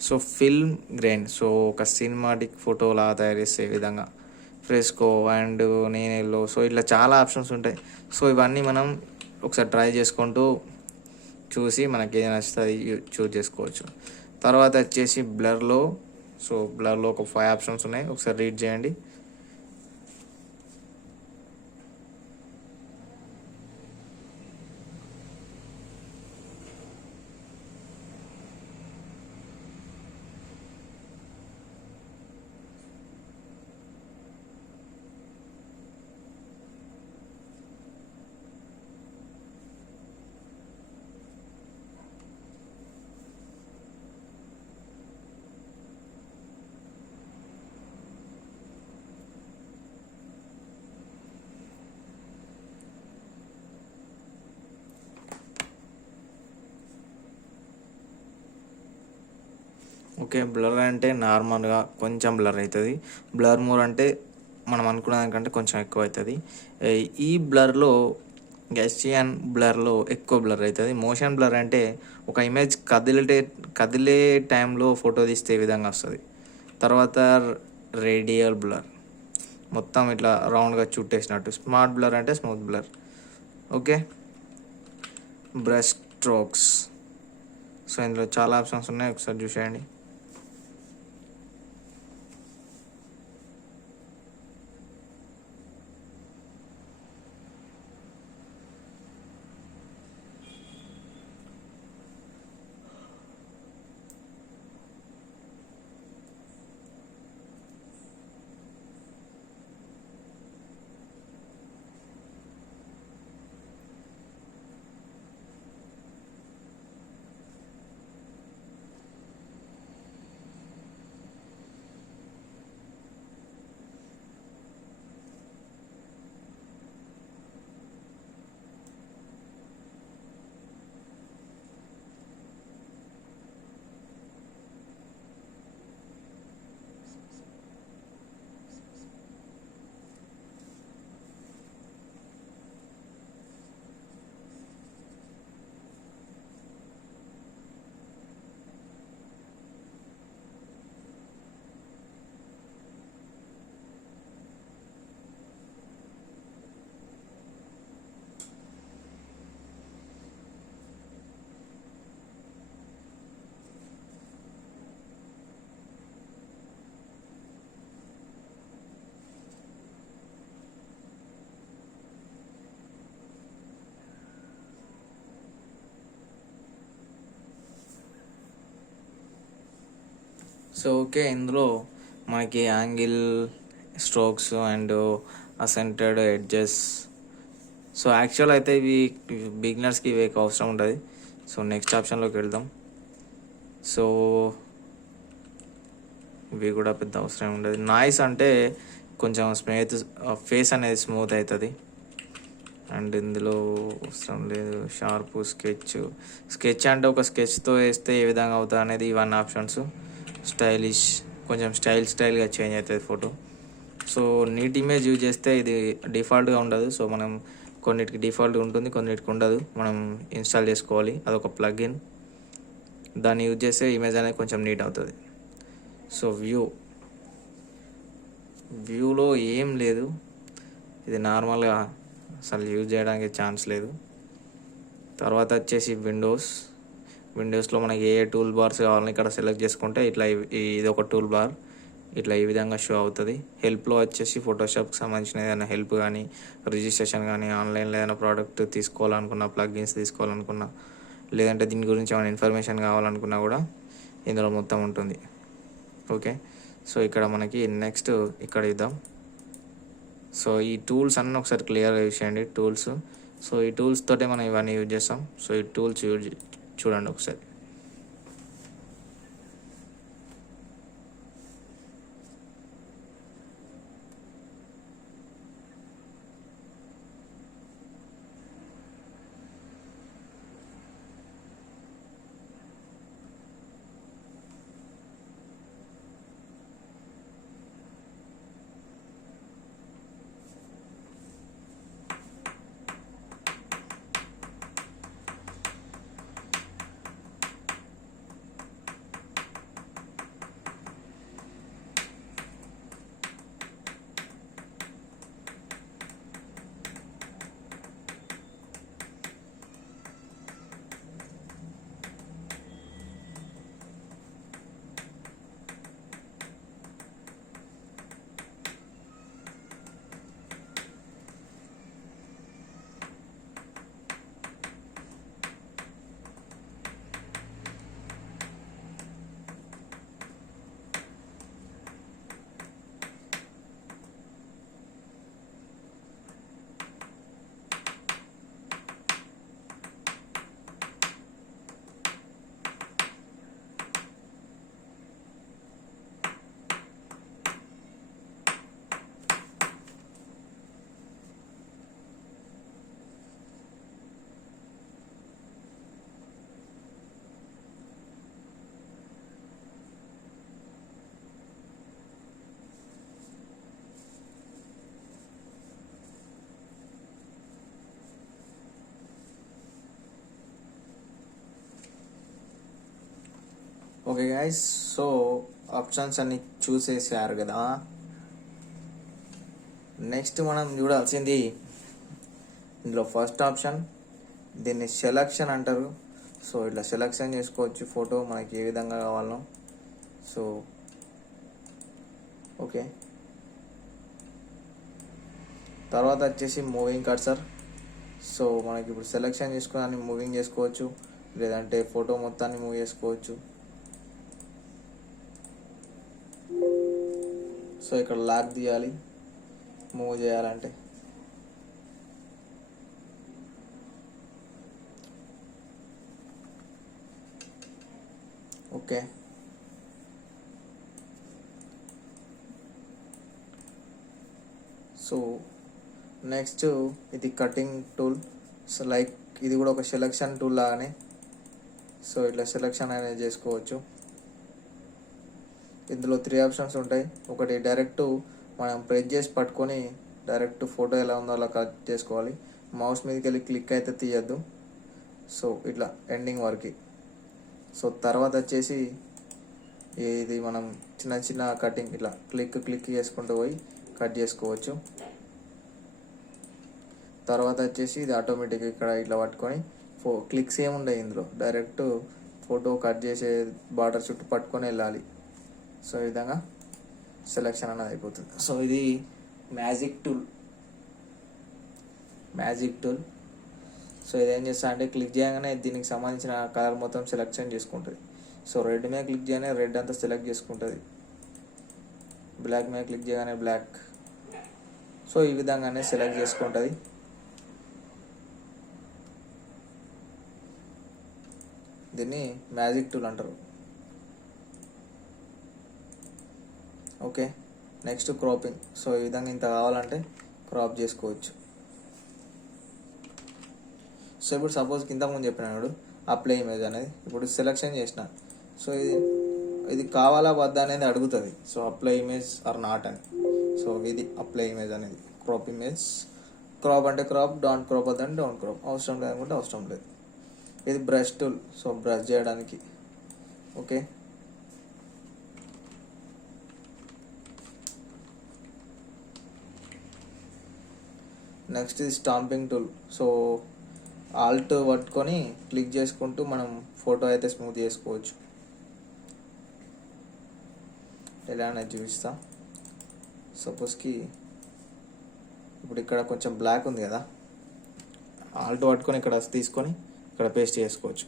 సో ఫిల్మ్ గ్రెయిన్, సో ఒక సినిమాటిక్ ఫోటోలా తయారు చేస్తే ఏ విధంగా, ఫ్రెస్కో అండ్ నేనెల్లో, సో ఇట్లా చాలా ఆప్షన్స్ ఉంటాయి. సో ఇవన్నీ మనం ఒకసారి ట్రై చేసుకుంటూ చూసి మనకి ఏది నచ్చుతుంది చూస్ చేసుకోవచ్చు. తర్వాత వచ్చేసి బ్లర్లో. సో బ్లర్లో ఒక 5 ఆప్షన్స్ ఉన్నాయి, ఒకసారి రీడ్ చేయండి. ఓకే, బ్లర్ అంటే నార్మల్గా కొంచెం బ్లర్ అవుతుంది. బ్లర్ మోర్ అంటే మనం అనుకున్న దానికంటే కొంచెం ఎక్కువ అవుతుంది. ఈ బ్లర్లో గెస్టియన్ బ్లర్లో ఎక్కువ బ్లర్ అవుతుంది. మోషన్ బ్లర్ అంటే ఒక ఇమేజ్ కదిలే టైంలో ఫోటో తీస్తే ఏ విధంగా వస్తుంది. తర్వాత రేడియల్ బ్లర్, మొత్తం ఇట్లా రౌండ్గా చుట్టేసినట్టు. స్మార్ట్ బ్లర్ అంటే smooth blur. Okay, brush strokes. So ఇందులో చాలా ఆప్షన్స్ ఉన్నాయి, ఒకసారి చూసేయండి. సో ఓకే, ఇందులో మనకి angle, strokes and accented edges. So actual అయితే ఇవి బిగినర్స్కి ఇవి అవసరం ఉంటుంది. సో నెక్స్ట్ ఆప్షన్లోకి వెళ్దాం. సో ఇవి కూడా పెద్ద అవసరం ఉండదు. నాయిస్ అంటే కొంచెం ఫేస్ అనేది స్మూత్ అవుతుంది. అండ్ ఇందులో అవసరం లేదు. షార్ప్, స్కెచ్ అంటే ఒక స్కెచ్తో వేస్తే ఏ విధంగా అవుతుంది అనేది ఇవన్నీ ఆప్షన్స్. స్టైలిష్, కొంచెం స్టైల్గా చేంజ్ అవుతుంది photo. So neat image use చేస్తే ఇది డిఫాల్ట్గా ఉండదు. సో మనం కొన్నిటికి డిఫాల్ట్ ఉంటుంది, కొన్నిటికి ఉండదు. మనం ఇన్స్టాల్ చేసుకోవాలి, అదొక ప్లగ్ఇన్. దాన్ని యూజ్ చేస్తే ఇమేజ్ అనేది కొంచెం నీట్ అవుతుంది. సో వ్యూలో ఏం లేదు, ఇది నార్మల్గా అసలు యూజ్ చేయడానికి ఛాన్స్ లేదు. తర్వాత వచ్చేసి విండోస్లో మనకి ఏ టూల్ బార్స్ కావాలని ఇక్కడ సెలెక్ట్ చేసుకుంటే ఇట్లా ఇది ఒక టూల్ బార్ ఇట్లా ఈ విధంగా షో అవుతుంది. హెల్ప్లో వచ్చేసి ఫోటోషాప్కి సంబంధించిన ఏదైనా హెల్ప్ కానీ, రిజిస్ట్రేషన్ కానీ, ఆన్లైన్లో ఏదైనా ప్రోడక్ట్ తీసుకోవాలనుకున్నా, ప్లగ్ఇన్స్ తీసుకోవాలనుకున్నా, లేదంటే దీని గురించి ఏమైనా ఇన్ఫర్మేషన్ కావాలనుకున్నా కూడా ఇందులో మొత్తం ఉంటుంది. ఓకే, సో ఇక్కడ మనకి నెక్స్ట్ ఇక్కడ ఇద్దాం. సో ఈ టూల్స్ అన్నీ ఒకసారి క్లియర్గా యూజ్ చేయండి, టూల్స్. సో ఈ టూల్స్ తోటే మనం ఇవన్నీ యూజ్ చేస్తాం. సో ఈ టూల్స్ చూడండి ఒకసారి. ఓకే గైస్, సో ఆప్షన్స్ అన్ని చూసేసారు కదా. నెక్స్ట్ మనం చూడాల్సింది ఇందులో ఫస్ట్ ఆప్షన్, దీన్ని సెలక్షన్ అంటారు. సో ఇట్లా సెలక్షన్ చేసుకోవచ్చు ఫోటో మనకి ఏ విధంగా కావాలనో. సో ఓకే, తర్వాత వచ్చేసి మూవింగ్ కర్సర్. సో మనకి ఇప్పుడు సెలెక్షన్ చేసుకుని మూవింగ్ చేసుకోవచ్చు, లేదంటే ఫోటో మొత్తాన్ని మూవ్ చేసుకోవచ్చు. సో ఇక్కడ లాక్ తీయాలి మూవ్ చేయాలంటే. ఓకే, సో నెక్స్ట్ ఇది కటింగ్ టూల్. సో లైక్ ఇది కూడా ఒక సెలెక్షన్ టూల్ లాగానే. సో ఇట్లా సెలెక్షన్ అనేది చేసుకోవచ్చు. ఇందులో 3 ఆప్షన్స్ ఉంటాయి. ఒకటి డైరెక్ట్ మనం ప్రెస్ చేసి పట్టుకొని డైరెక్ట్ ఫోటో ఎలా ఉందో అలా కట్ చేసుకోవాలి. మౌస్ మీదకి వెళ్ళి క్లిక్ అయితే తీయద్దు. సో ఇట్లా ఎండింగ్ వరకు. సో తర్వాత వచ్చేసి ఇది మనం చిన్న చిన్న కటింగ్ ఇట్లా క్లిక్ చేసుకుంటూ పోయి కట్ చేసుకోవచ్చు. తర్వాత వచ్చేసి ఇది ఆటోమేటిక్ ఇక్కడ ఇట్లా పట్టుకొని క్లిక్స్ ఏముండవు ఇందులో, డైరెక్ట్ ఫోటో కట్ చేసే బార్డర్ చుట్టూ పట్టుకొని వెళ్ళాలి. సో ఈ విధంగా సెలెక్షన్ అనేది అయిపోతుంది. సో ఇది మ్యాజిక్ టూల్. సో ఇదేం చేస్తా అంటే క్లిక్ చేయగానే దీనికి సంబంధించిన కలర్ మొత్తం సెలెక్షన్ చేసుకుంటుంది. సో రెడ్ మీద క్లిక్ చేయగానే రెడ్ అంతా సెలెక్ట్ చేసుకుంటుంది, బ్లాక్ మీద క్లిక్ చేయగానే బ్లాక్. సో ఈ విధంగానే సెలెక్ట్ చేసుకుంటుంది. దీన్ని మ్యాజిక్ టూల్ అంటారు. Okay, next cropping. సో ఈ విధంగా ఇంత కావాలంటే క్రాప్ చేసుకోవచ్చు. సో ఇప్పుడు సపోజ్ ఇంతకుముందు చెప్పినాడు అప్లై ఇమేజ్ అనేది, ఇప్పుడు సెలెక్షన్ చేసిన. సో ఇది కావాలా వద్దా అనేది అడుగుతుంది. So apply image are not అని. సో ఇది అప్లై ఇమేజ్ అనేది. క్రాప్ ఇమేజ్, క్రాప్ అంటే క్రాప్, డౌన్ క్రాప్ వద్దంటే డౌన్ క్రాప్, అవసరం లేదనుకుంటే అవసరం లేదు. ఇది బ్రష్ టూల్, సో బ్రష్ చేయడానికి. ఓకే, నెక్స్ట్ ఇది స్టాంపింగ్ టూల్. సో ఆల్ట్ పట్టుకొని క్లిక్ చేసుకుంటూ మనం ఫోటో అయితే స్మూత్ చేసుకోవచ్చు. ఎలా అనేది చూపిస్తా. సపోజ్కి ఇప్పుడు ఇక్కడ కొంచెం బ్లాక్ ఉంది కదా, ఆల్ట్ పట్టుకొని ఇక్కడ తీసుకొని ఇక్కడ పేస్ట్ చేసుకోవచ్చు.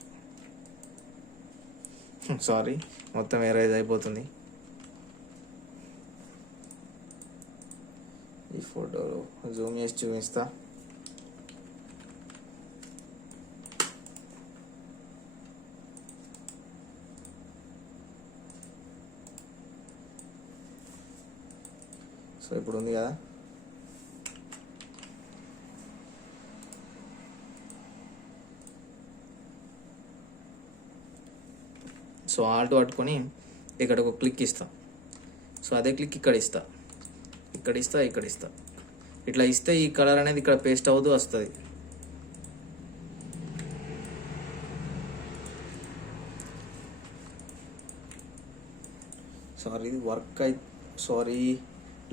సారీ, మొత్తం ఎరేజ్ అయిపోతుంది. ఈ ఫోటో జూమ్ చేసి చూపిస్తా. సో ఇప్పుడు ఉంది కదా, సో ఆల్ట్ పట్టుకొని ఇక్కడ ఒక క్లిక్ ఇస్తా. సో అదే క్లిక్ ఇక్కడ ఇస్తా, ఇక్కడ ఇస్తా. ఇట్లా ఇస్తే ఈ కలర్ అనేది ఇక్కడ పేస్ట్ అవుతూ వస్తుంది. సారీ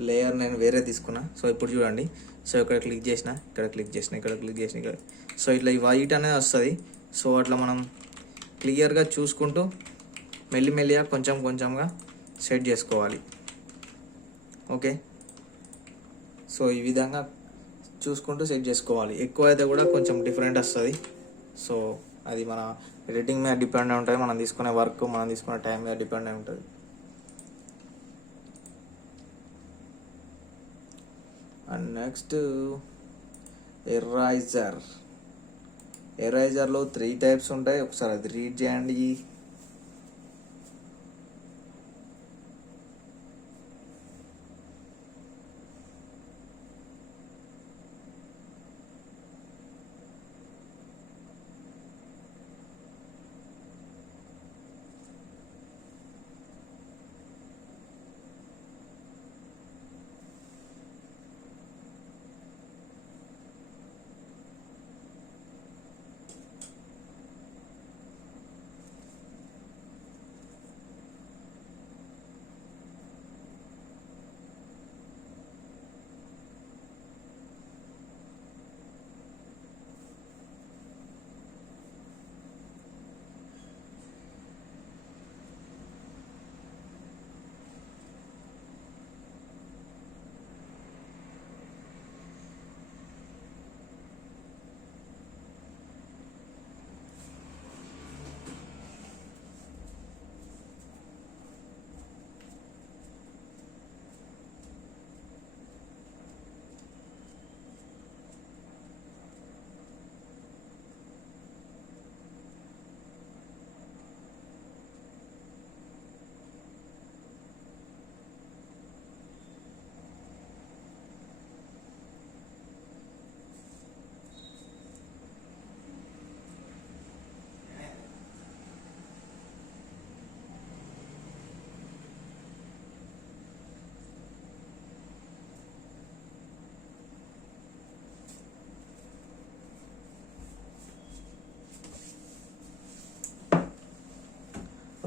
లేయర్ నేను వేరే తీసుకున్నా. సో ఇప్పుడు చూడండి, సో ఇక్కడ క్లిక్ చేసిన, ఇక్కడ. సో ఇట్లా ఈ వైట్ అనేది వస్తుంది. సో అట్లా మనం క్లియర్గా చూసుకుంటూ మెల్లిమెల్లిగా కొంచెంగా సెట్ చేసుకోవాలి. ఓకే, సో ఈ విధంగా చూసుకుంటూ సెట్ చేసుకోవాలి. ఎక్కువ అయితే కూడా కొంచెం డిఫరెంట్ వస్తుంది. సో అది మన ఎడిటింగ్ మీద డిపెండ్ అయి ఉంటుంది, మనం తీసుకునే వర్క్, మనం తీసుకునే టైం మీద డిపెండ్ అయి ఉంటుంది. అండ్ నెక్స్ట్ ఎరైజర్లో 3 టైప్స్ ఉంటాయి. ఒకసారి అది రీడ్ చేయండి.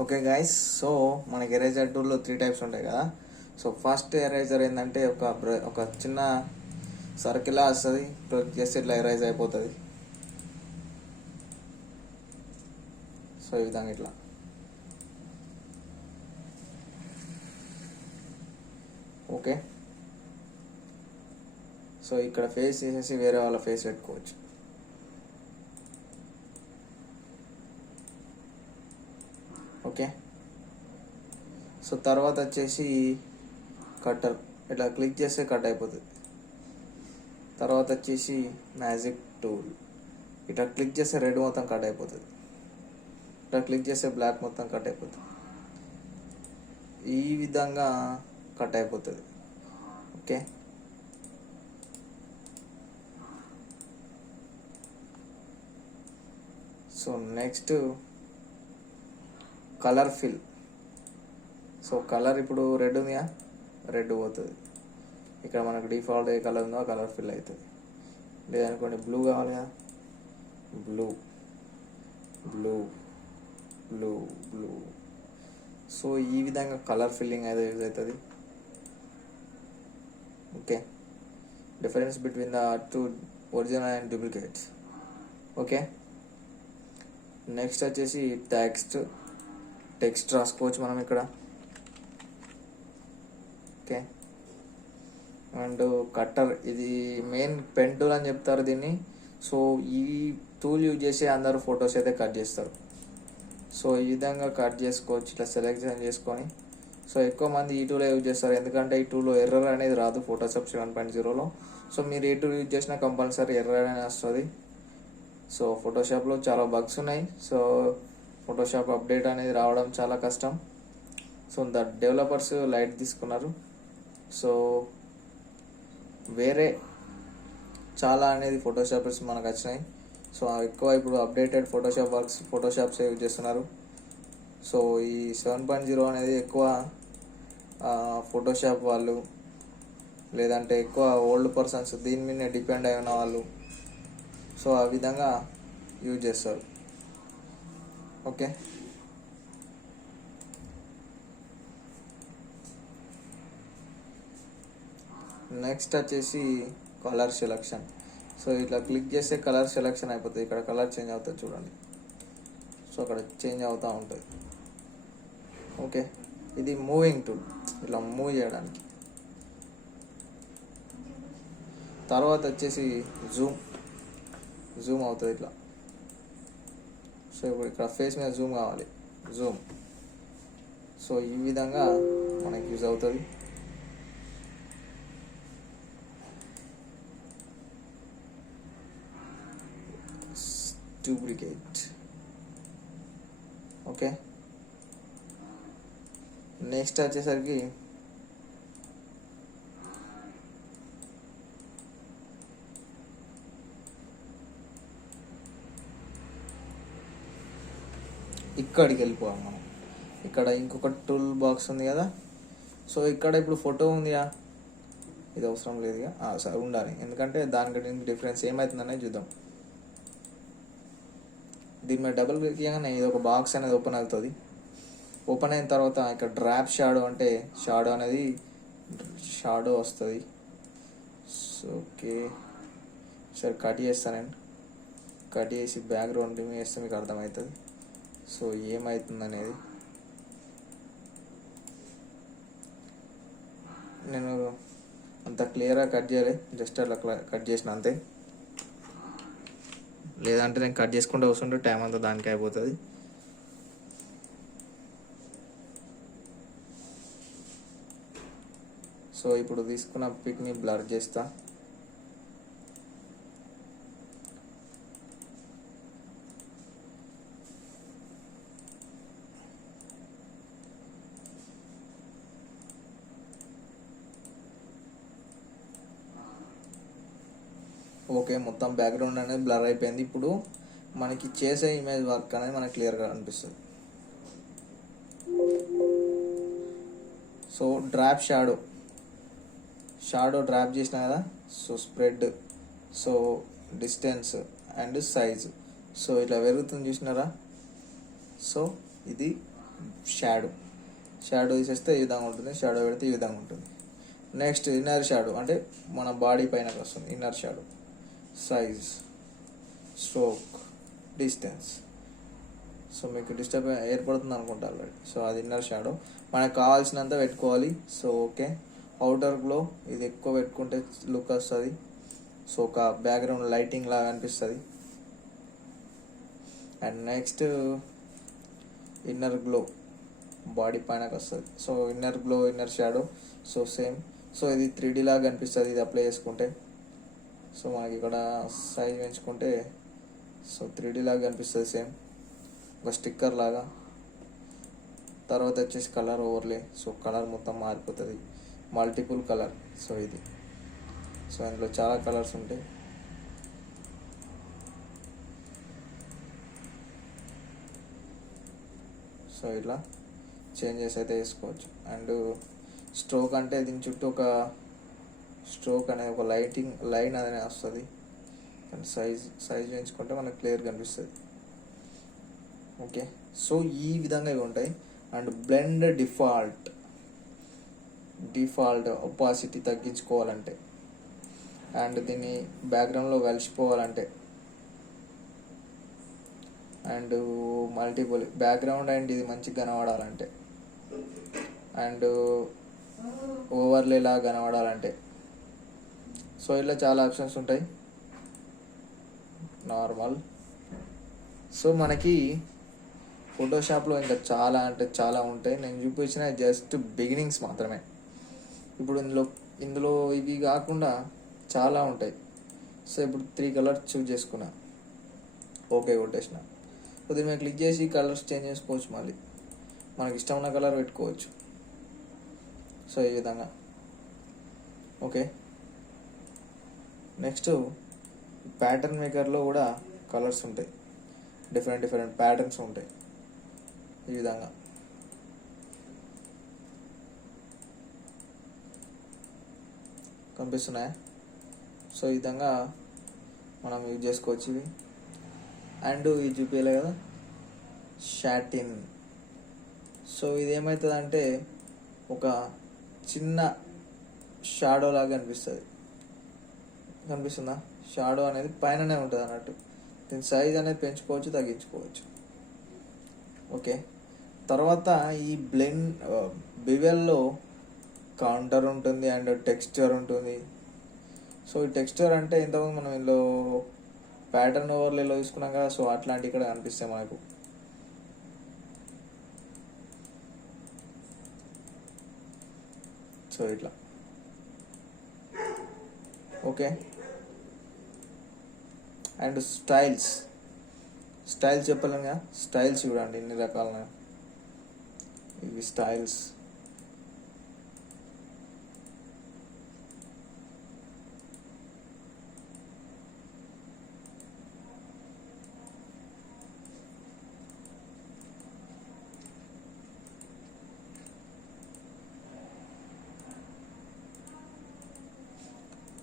ఓకే గైస్, సో మనకి ఎరేజర్ టూల్లో 3 టైప్స్ ఉంటాయి కదా. సో ఫస్ట్ ఎరేజర్ ఏంటంటే ఒక చిన్న సర్కిల్ వస్తుంది, జస్ట్ ఇట్లా ఎరేజ్ అయిపోతుంది. సో ఈ విధంగా ఇట్లా. ఓకే, సో ఇక్కడ ఫేస్ తీసేసి వేరే వాళ్ళ ఫేస్ పెట్టుకోవచ్చు. ఓకే. సో తర్వాత వచ్చేసి కట్టర్, ఇట్లా క్లిక్ చేస్తే కట్ అయిపోతుంది. తర్వాత వచ్చేసి మ్యాజిక్ టూల్, ఇట్లా క్లిక్ చేస్తే రెడ్ మొత్తం కట్ అయిపోతుంది, ఇట్లా క్లిక్ చేస్తే బ్లాక్ మొత్తం కట్ అయిపోతుంది. ఈ విధంగా కట్ అయిపోతుంది. Okay. So next colour fill. So colour ఇప్పుడు రెడ్ ఉందిగా, రెడ్ పోతుంది. ఇక్కడ మనకు డిఫాల్ట్ ఏ కలర్ ఉందో ఆ కలర్ ఫిల్ అవుతుంది. లేదనుకోండి బ్లూ కావాలి కదా, blue blue blue blue. So ఈ విధంగా కలర్ ఫిల్లింగ్ అయితే యూజ్ అవుతుంది. Okay. Difference between the two original and duplicates. Okay. Next వచ్చేసి టెక్స్ట్ రాసుకోవచ్చు మనం ఇక్కడ. ఓకే. అండ్ కట్టర్, ఇది మెయిన్ పెన్ టూల్ అని చెప్తారు దీన్ని. సో ఈ టూల్ యూజ్ చేసి అందరూ ఫొటోస్ అయితే కట్ చేస్తారు. సో ఈ విధంగా కట్ చేసుకోవచ్చు, ఇట్లా సెలెక్షన్ చేసుకొని. సో ఎక్కువ మంది ఈ టూలే యూజ్ చేస్తారు, ఎందుకంటే ఈ టూల్లో ఎర్రర్ అనేది రాదు ఫోటోషాప్ 7.0లో. సో మీరు ఏ టూల్ యూజ్ చేసినా కంపల్సరీ ఎర్రర్ అనేది వస్తుంది. సో ఫోటోషాప్లో చాలా బగ్స్ ఉన్నాయి. సో ఫోటోషాప్ అప్డేట్ అనేది రావడం చాలా కష్టం. సో డెవలపర్స్ లైట్ తీసుకున్నారు. సో వేరే చాలా అనేది ఫోటోషాప్స్ మనకు వచ్చినాయి. సో ఎక్కువ ఇప్పుడు అప్డేటెడ్ ఫోటోషాప్స్ యూజ్ చేస్తున్నారు. సో ఈ 7.0 అనేది ఎక్కువ ఫోటోషాప్ వాళ్ళు, లేదంటే ఎక్కువ ఓల్డ్ పర్సన్స్ దీని మీద డిపెండ్ అయి ఉన్న వాళ్ళు, సో ఆ విధంగా యూజ్ చేస్తారు. ఓకే. నెక్స్ట్ వచ్చేసి కలర్ సెలెక్షన్. సో ఇట్లా క్లిక్ చేస్తే కలర్ సెలెక్షన్ అయిపోతుంది. ఇక్కడ కలర్ చేంజ్ అవుతుంది చూడండి. సో అక్కడ చేంజ్ అవుతూ ఉంటుంది. ఓకే. ఇది మూవింగ్ టూల్, ఇట్లా మూవ్ చేయడానికి. తర్వాత వచ్చేసి జూమ్ అవుతుంది ఇట్లా. సో ఇప్పుడు ఇక్కడ ఫేస్ మీద జూమ్ కావాలి, జూమ్. సో ఈ విధంగా మనకి యూజ్ అవుతుంది. డూప్లికేట్. ఓకే. నెక్స్ట్ వచ్చేసరికి ఇక్కడికి వెళ్ళిపోవాలి మనం. ఇక్కడ ఇంకొక టూల్ బాక్స్ ఉంది కదా. సో ఇక్కడ ఇప్పుడు ఫోటో ఉందిగా, ఇది అవసరం లేదుగా, సరే ఉండాలి, ఎందుకంటే దానికి దీనికి డిఫరెన్స్ ఏమవుతుందనేది చూద్దాం. దీని మీద డబుల్ క్లిక్ చేయగానే ఇది ఒక బాక్స్ అనేది ఓపెన్ అవుతుంది. ఓపెన్ అయిన తర్వాత ఇక్కడ డ్రాప్ షాడో అంటే షాడో వస్తుంది. సో ఓకే, సరే కట్ చేస్తాను నేను. కట్ చేసి బ్యాక్గ్రౌండ్ రిమూవ్ చేస్తే మీకు అర్థమవుతుంది సో ఏమవుతుంది అనేది. నేను అంత క్లియర్గా కట్ చేయలే, జస్ట్ అట్లా కట్ చేసిన అంతే. లేదంటే నేను కట్ చేసుకుంటూ వస్తుంటే టైం అంతా దానికి అయిపోతుంది. సో ఇప్పుడు తీసుకున్న పిక్ని బ్లర్ చేస్తా. ఓకే, మొత్తం బ్యాక్గ్రౌండ్ అనేది బ్లర్ అయిపోయింది. ఇప్పుడు మనకి చేసే ఇమేజ్ వర్క్ అనేది మనకి క్లియర్గా అనిపిస్తుంది. సో డ్రాప్ షాడో డ్రాప్ చేసిన కదా. So spread, so distance and size, so ఇట్లా పెరుగుతుంది చూసినారా. సో ఇది షాడో తీసేస్తే ఈ విధంగా ఉంటుంది, షాడో పెడితే ఈ విధంగా ఉంటుంది. నెక్స్ట్ ఇన్నర్ షాడో అంటే మన బాడీ పైన వస్తుంది. Inner shadow, size, stroke, distance. So మీకు డిస్టర్బ్ ఏర్పడుతుంది అనుకుంటా ఆల్రెడీ. సో అది ఇన్నర్ షాడో, మనకు కావాల్సినంత పెట్టుకోవాలి. సో ఓకే, అవుటర్ గ్లో ఇది ఎక్కువ పెట్టుకుంటే లుక్ వస్తుంది. సో ఒక బ్యాక్గ్రౌండ్ లైటింగ్ లాగా అనిపిస్తుంది. And next inner glow body పైనకి వస్తుంది. So inner glow, inner shadow, so same. So ఇది 3D లాగా కనిపిస్తుంది ఇది అప్లై చేసుకుంటే. సో మనకి ఇక్కడ సైజ్ పెంచుకుంటే సో 3D లాగా కనిపిస్తుంది సేమ్, ఒక స్టిక్కర్ లాగా. తర్వాత వచ్చేసి కలర్ ఓవర్లే. సో కలర్ మొత్తం మారిపోతుంది, మల్టిపుల్ కలర్. సో ఇది, సో ఇందులో చాలా కలర్స్ ఉంటాయి. సో ఇట్లా చేంజెస్ అయితే వేసుకోవచ్చు. అండ్ స్ట్రోక్ అంటే దీని చుట్టూ ఒక స్ట్రోక్ అనేది ఒక లైన్ అనేది వస్తుంది. అండ్ సైజ్ పెంచుకుంటే మనకు క్లియర్ కనిపిస్తుంది. ఓకే, సో ఈ విధంగా ఇవి ఉంటాయి. అండ్ బ్లెండ్ డిఫాల్ట్ ఒపాసిటీ తగ్గించుకోవాలంటే, అండ్ దీన్ని బ్యాక్గ్రౌండ్లో కలిసిపోవాలంటే, అండ్ మల్టిపుల్ బ్యాక్గ్రౌండ్ అండ్ ఇది మంచిగా కనబడాలంటే, అండ్ ఓవర్లే లాగా కనబడాలంటే. సో ఇలా చాలా ఆప్షన్స్ ఉంటాయి నార్మల్. సో మనకి ఫోటోషాప్లో ఇంకా చాలా అంటే చాలా ఉంటాయి. నేను చూపించిన జస్ట్ బిగినింగ్స్ మాత్రమే. ఇప్పుడు ఇందులో ఇవి కాకుండా చాలా ఉంటాయి. సో ఇప్పుడు 3 కలర్స్ చూస్ చేసుకున్నా, ఓకే కొట్టేసిన. సో దీని మీద క్లిక్ చేసి కలర్స్ చేంజ్ చేసుకోవచ్చు, మళ్ళీ మనకి ఇష్టం ఉన్న కలర్ పెట్టుకోవచ్చు. సో ఈ విధంగా. ఓకే, నెక్స్ట్ ప్యాటర్న్ మేకర్లో కూడా కలర్స్ ఉంటాయి, డిఫరెంట్ ప్యాటర్న్స్ ఉంటాయి ఈ విధంగా. కనిపిస్తున్నాయా? సో ఈ విధంగా మనం యూజ్ చేసుకోవచ్చు ఇవి. అండ్ ఇది చూపించలే కదా షాటిన్. సో ఇది ఏమవుతుందంటే ఒక చిన్న షాడో లాగా అనిపిస్తుంది. కనిపిస్తుందా? షాడో అనేది పైననే ఉంటుంది అన్నట్టు. దీని సైజ్ అనేది పెంచుకోవచ్చు, తగ్గించుకోవచ్చు. ఓకే, తర్వాత ఈ బివెల్లో కౌంటర్ ఉంటుంది అండ్ టెక్స్చర్ ఉంటుంది. సో ఈ టెక్స్చర్ అంటే ఇంతకుముందు మనం ఇందులో ప్యాటర్న్ ఓవర్లేలో తీసుకున్నాం కదా, సో అట్లాంటివి ఇక్కడ కనిపిస్తాయి మనకు. సో ఇట్లా. ఓకే, అండ్ స్టైల్స్ చెప్పలేను కదా, స్టైల్స్ చూడండి ఎన్ని రకాల ఇవి స్టైల్స్.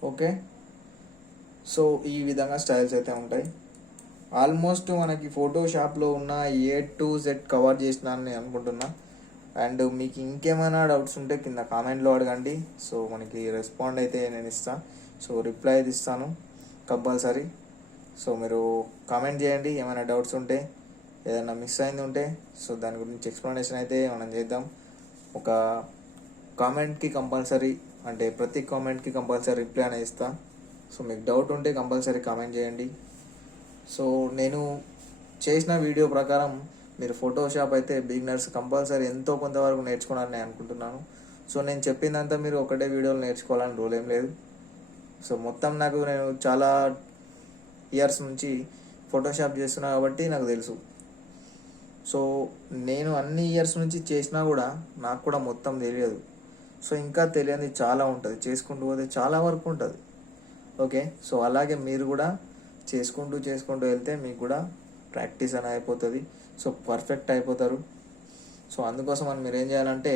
ఓకే, సో ఈ విధంగా స్టైల్స్ అయితే ఉంటాయి. ఆల్మోస్ట్ మనకి ఫోటోషాప్లో ఉన్న A to Z కవర్ చేసినాను నేను అనుకుంటున్నా. అండ్ మీకు ఇంకేమైనా డౌట్స్ ఉంటే కింద కామెంట్లో అడగండి. సో మనకి రెస్పాండ్ అయితే నేను ఇస్తాను. సో రిప్లై అయితే ఇస్తాను కంపల్సరీ. సో మీరు కామెంట్ చేయండి ఏమైనా డౌట్స్ ఉంటే, ఏదైనా మిస్ అయింది ఉంటే. సో దాని గురించి ఎక్స్ప్లెనేషన్ అయితే మనం చేద్దాం. ఒక కామెంట్కి కంపల్సరీ, అంటే ప్రతి కామెంట్కి కంపల్సరీ రిప్లై అనేది ఇస్తాను. సో మీకు డౌట్ ఉంటే కంపల్సరీ కామెంట్ చేయండి. సో నేను చేసిన వీడియో ప్రకారం మీరు ఫోటోషాప్ అయితే బిగినర్స్ కంపల్సరీ ఎంతో కొంతవరకు నేర్చుకోవాలని నేను అనుకుంటున్నాను. సో నేను చెప్పిందంతా మీరు ఒకటే వీడియోలో నేర్చుకోవాలని రూల్ ఏం లేదు. సో మొత్తం నేను చాలా ఇయర్స్ నుంచి ఫోటోషాప్ చేస్తున్నా కాబట్టి నాకు తెలుసు. సో నేను అన్ని ఇయర్స్ నుంచి చేసినా కూడా నాకు కూడా మొత్తం తెలియదు. సో ఇంకా తెలియనిది చాలా ఉంటుంది, చేసుకుంటూ పోతే చాలా వరకు ఉంటుంది. ఓకే, సో అలాగే మీరు కూడా చేసుకుంటూ వెళ్తే మీకు కూడా ప్రాక్టీస్ అని అయిపోతుంది. సో పర్ఫెక్ట్ అయిపోతారు. సో అందుకోసం మీరు ఏం చేయాలంటే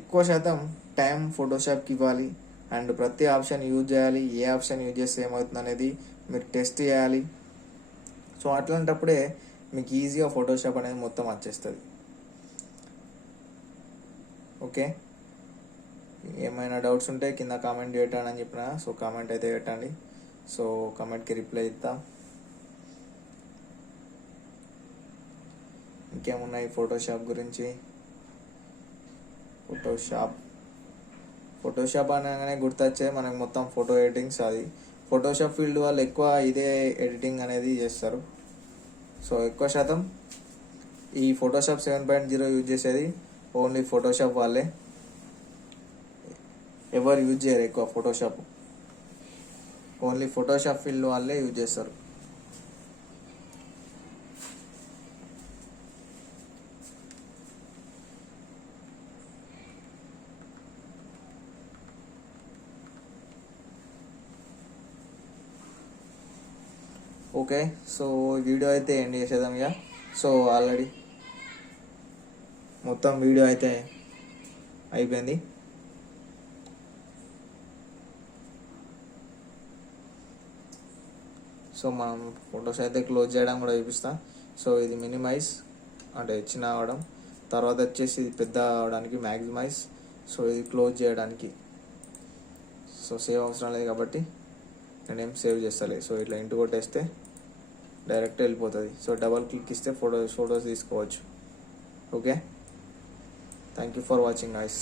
ఎక్కువ శాతం టైం ఫోటోషాప్కి ఇవ్వాలి. అండ్ ప్రతి ఆప్షన్ యూజ్ చేయాలి. ఏ ఆప్షన్ యూజ్ చేస్తే ఏమవుతుంది అనేది మీరు టెస్ట్ చేయాలి. సో అట్లాంటప్పుడే మీకు ఈజీగా ఫోటోషాప్ అనేది మొత్తం వచ్చేస్తుంది. ఓకే, ఏమైనా డౌట్స్ ఉంటే కింద కామెంట్ చేయటం అని చెప్పిన. సో కామెంట్ అయితే పెట్టండి. సో కామెంట్కి రిప్లై ఇద్దాం. ఇంకేమున్నాయి ఫోటోషాప్ గురించి? ఫోటోషాప్ అనగానే గుర్తొచ్చే మనకు మొత్తం ఫోటో ఎడిటింగ్స్. అది ఫోటోషాప్ ఫీల్డ్ వాళ్ళు ఎక్కువ ఇదే ఎడిటింగ్ అనేది చేస్తారు. సో ఎక్కువ శాతం ఈ ఫోటోషాప్ 7.0 యూజ్ చేసేది ఓన్లీ ఫోటోషాప్ వాళ్ళే, ఎవరు యూజ్ చేయరు ఎక్కువ ఫోటోషాప్, ఓన్లీ ఫోటోషాప్ ఫీల్డ్ వాళ్ళే యూజ్ చేస్తారు. ఓకే, సో వీడియో అయితే ఎండ్ చేసేద్దాం ఇక. సో ఆల్రెడీ మొత్తం వీడియో అయితే అయిపోయింది. సో మనం ఫొటోస్ అయితే క్లోజ్ చేయడం కూడా చూపిస్తా. సో ఇది మినిమైజ్ అంటే చిన్న అవడం, తర్వాత వచ్చేసి ఇది పెద్ద అవడానికి మ్యాక్సిమైజ్, సో ఇది క్లోజ్ చేయడానికి. సో సేవ్ అవసరం లేదు కాబట్టి నేనేం సేవ్ చేస్తలేదు. సో ఇట్లా ఇంటి కొట్టేస్తే డైరెక్ట్ వెళ్ళిపోతుంది. సో డబల్ క్లిక్ ఇస్తే ఫొటోస్ తీసుకోవచ్చు. Okay, thank you for watching guys.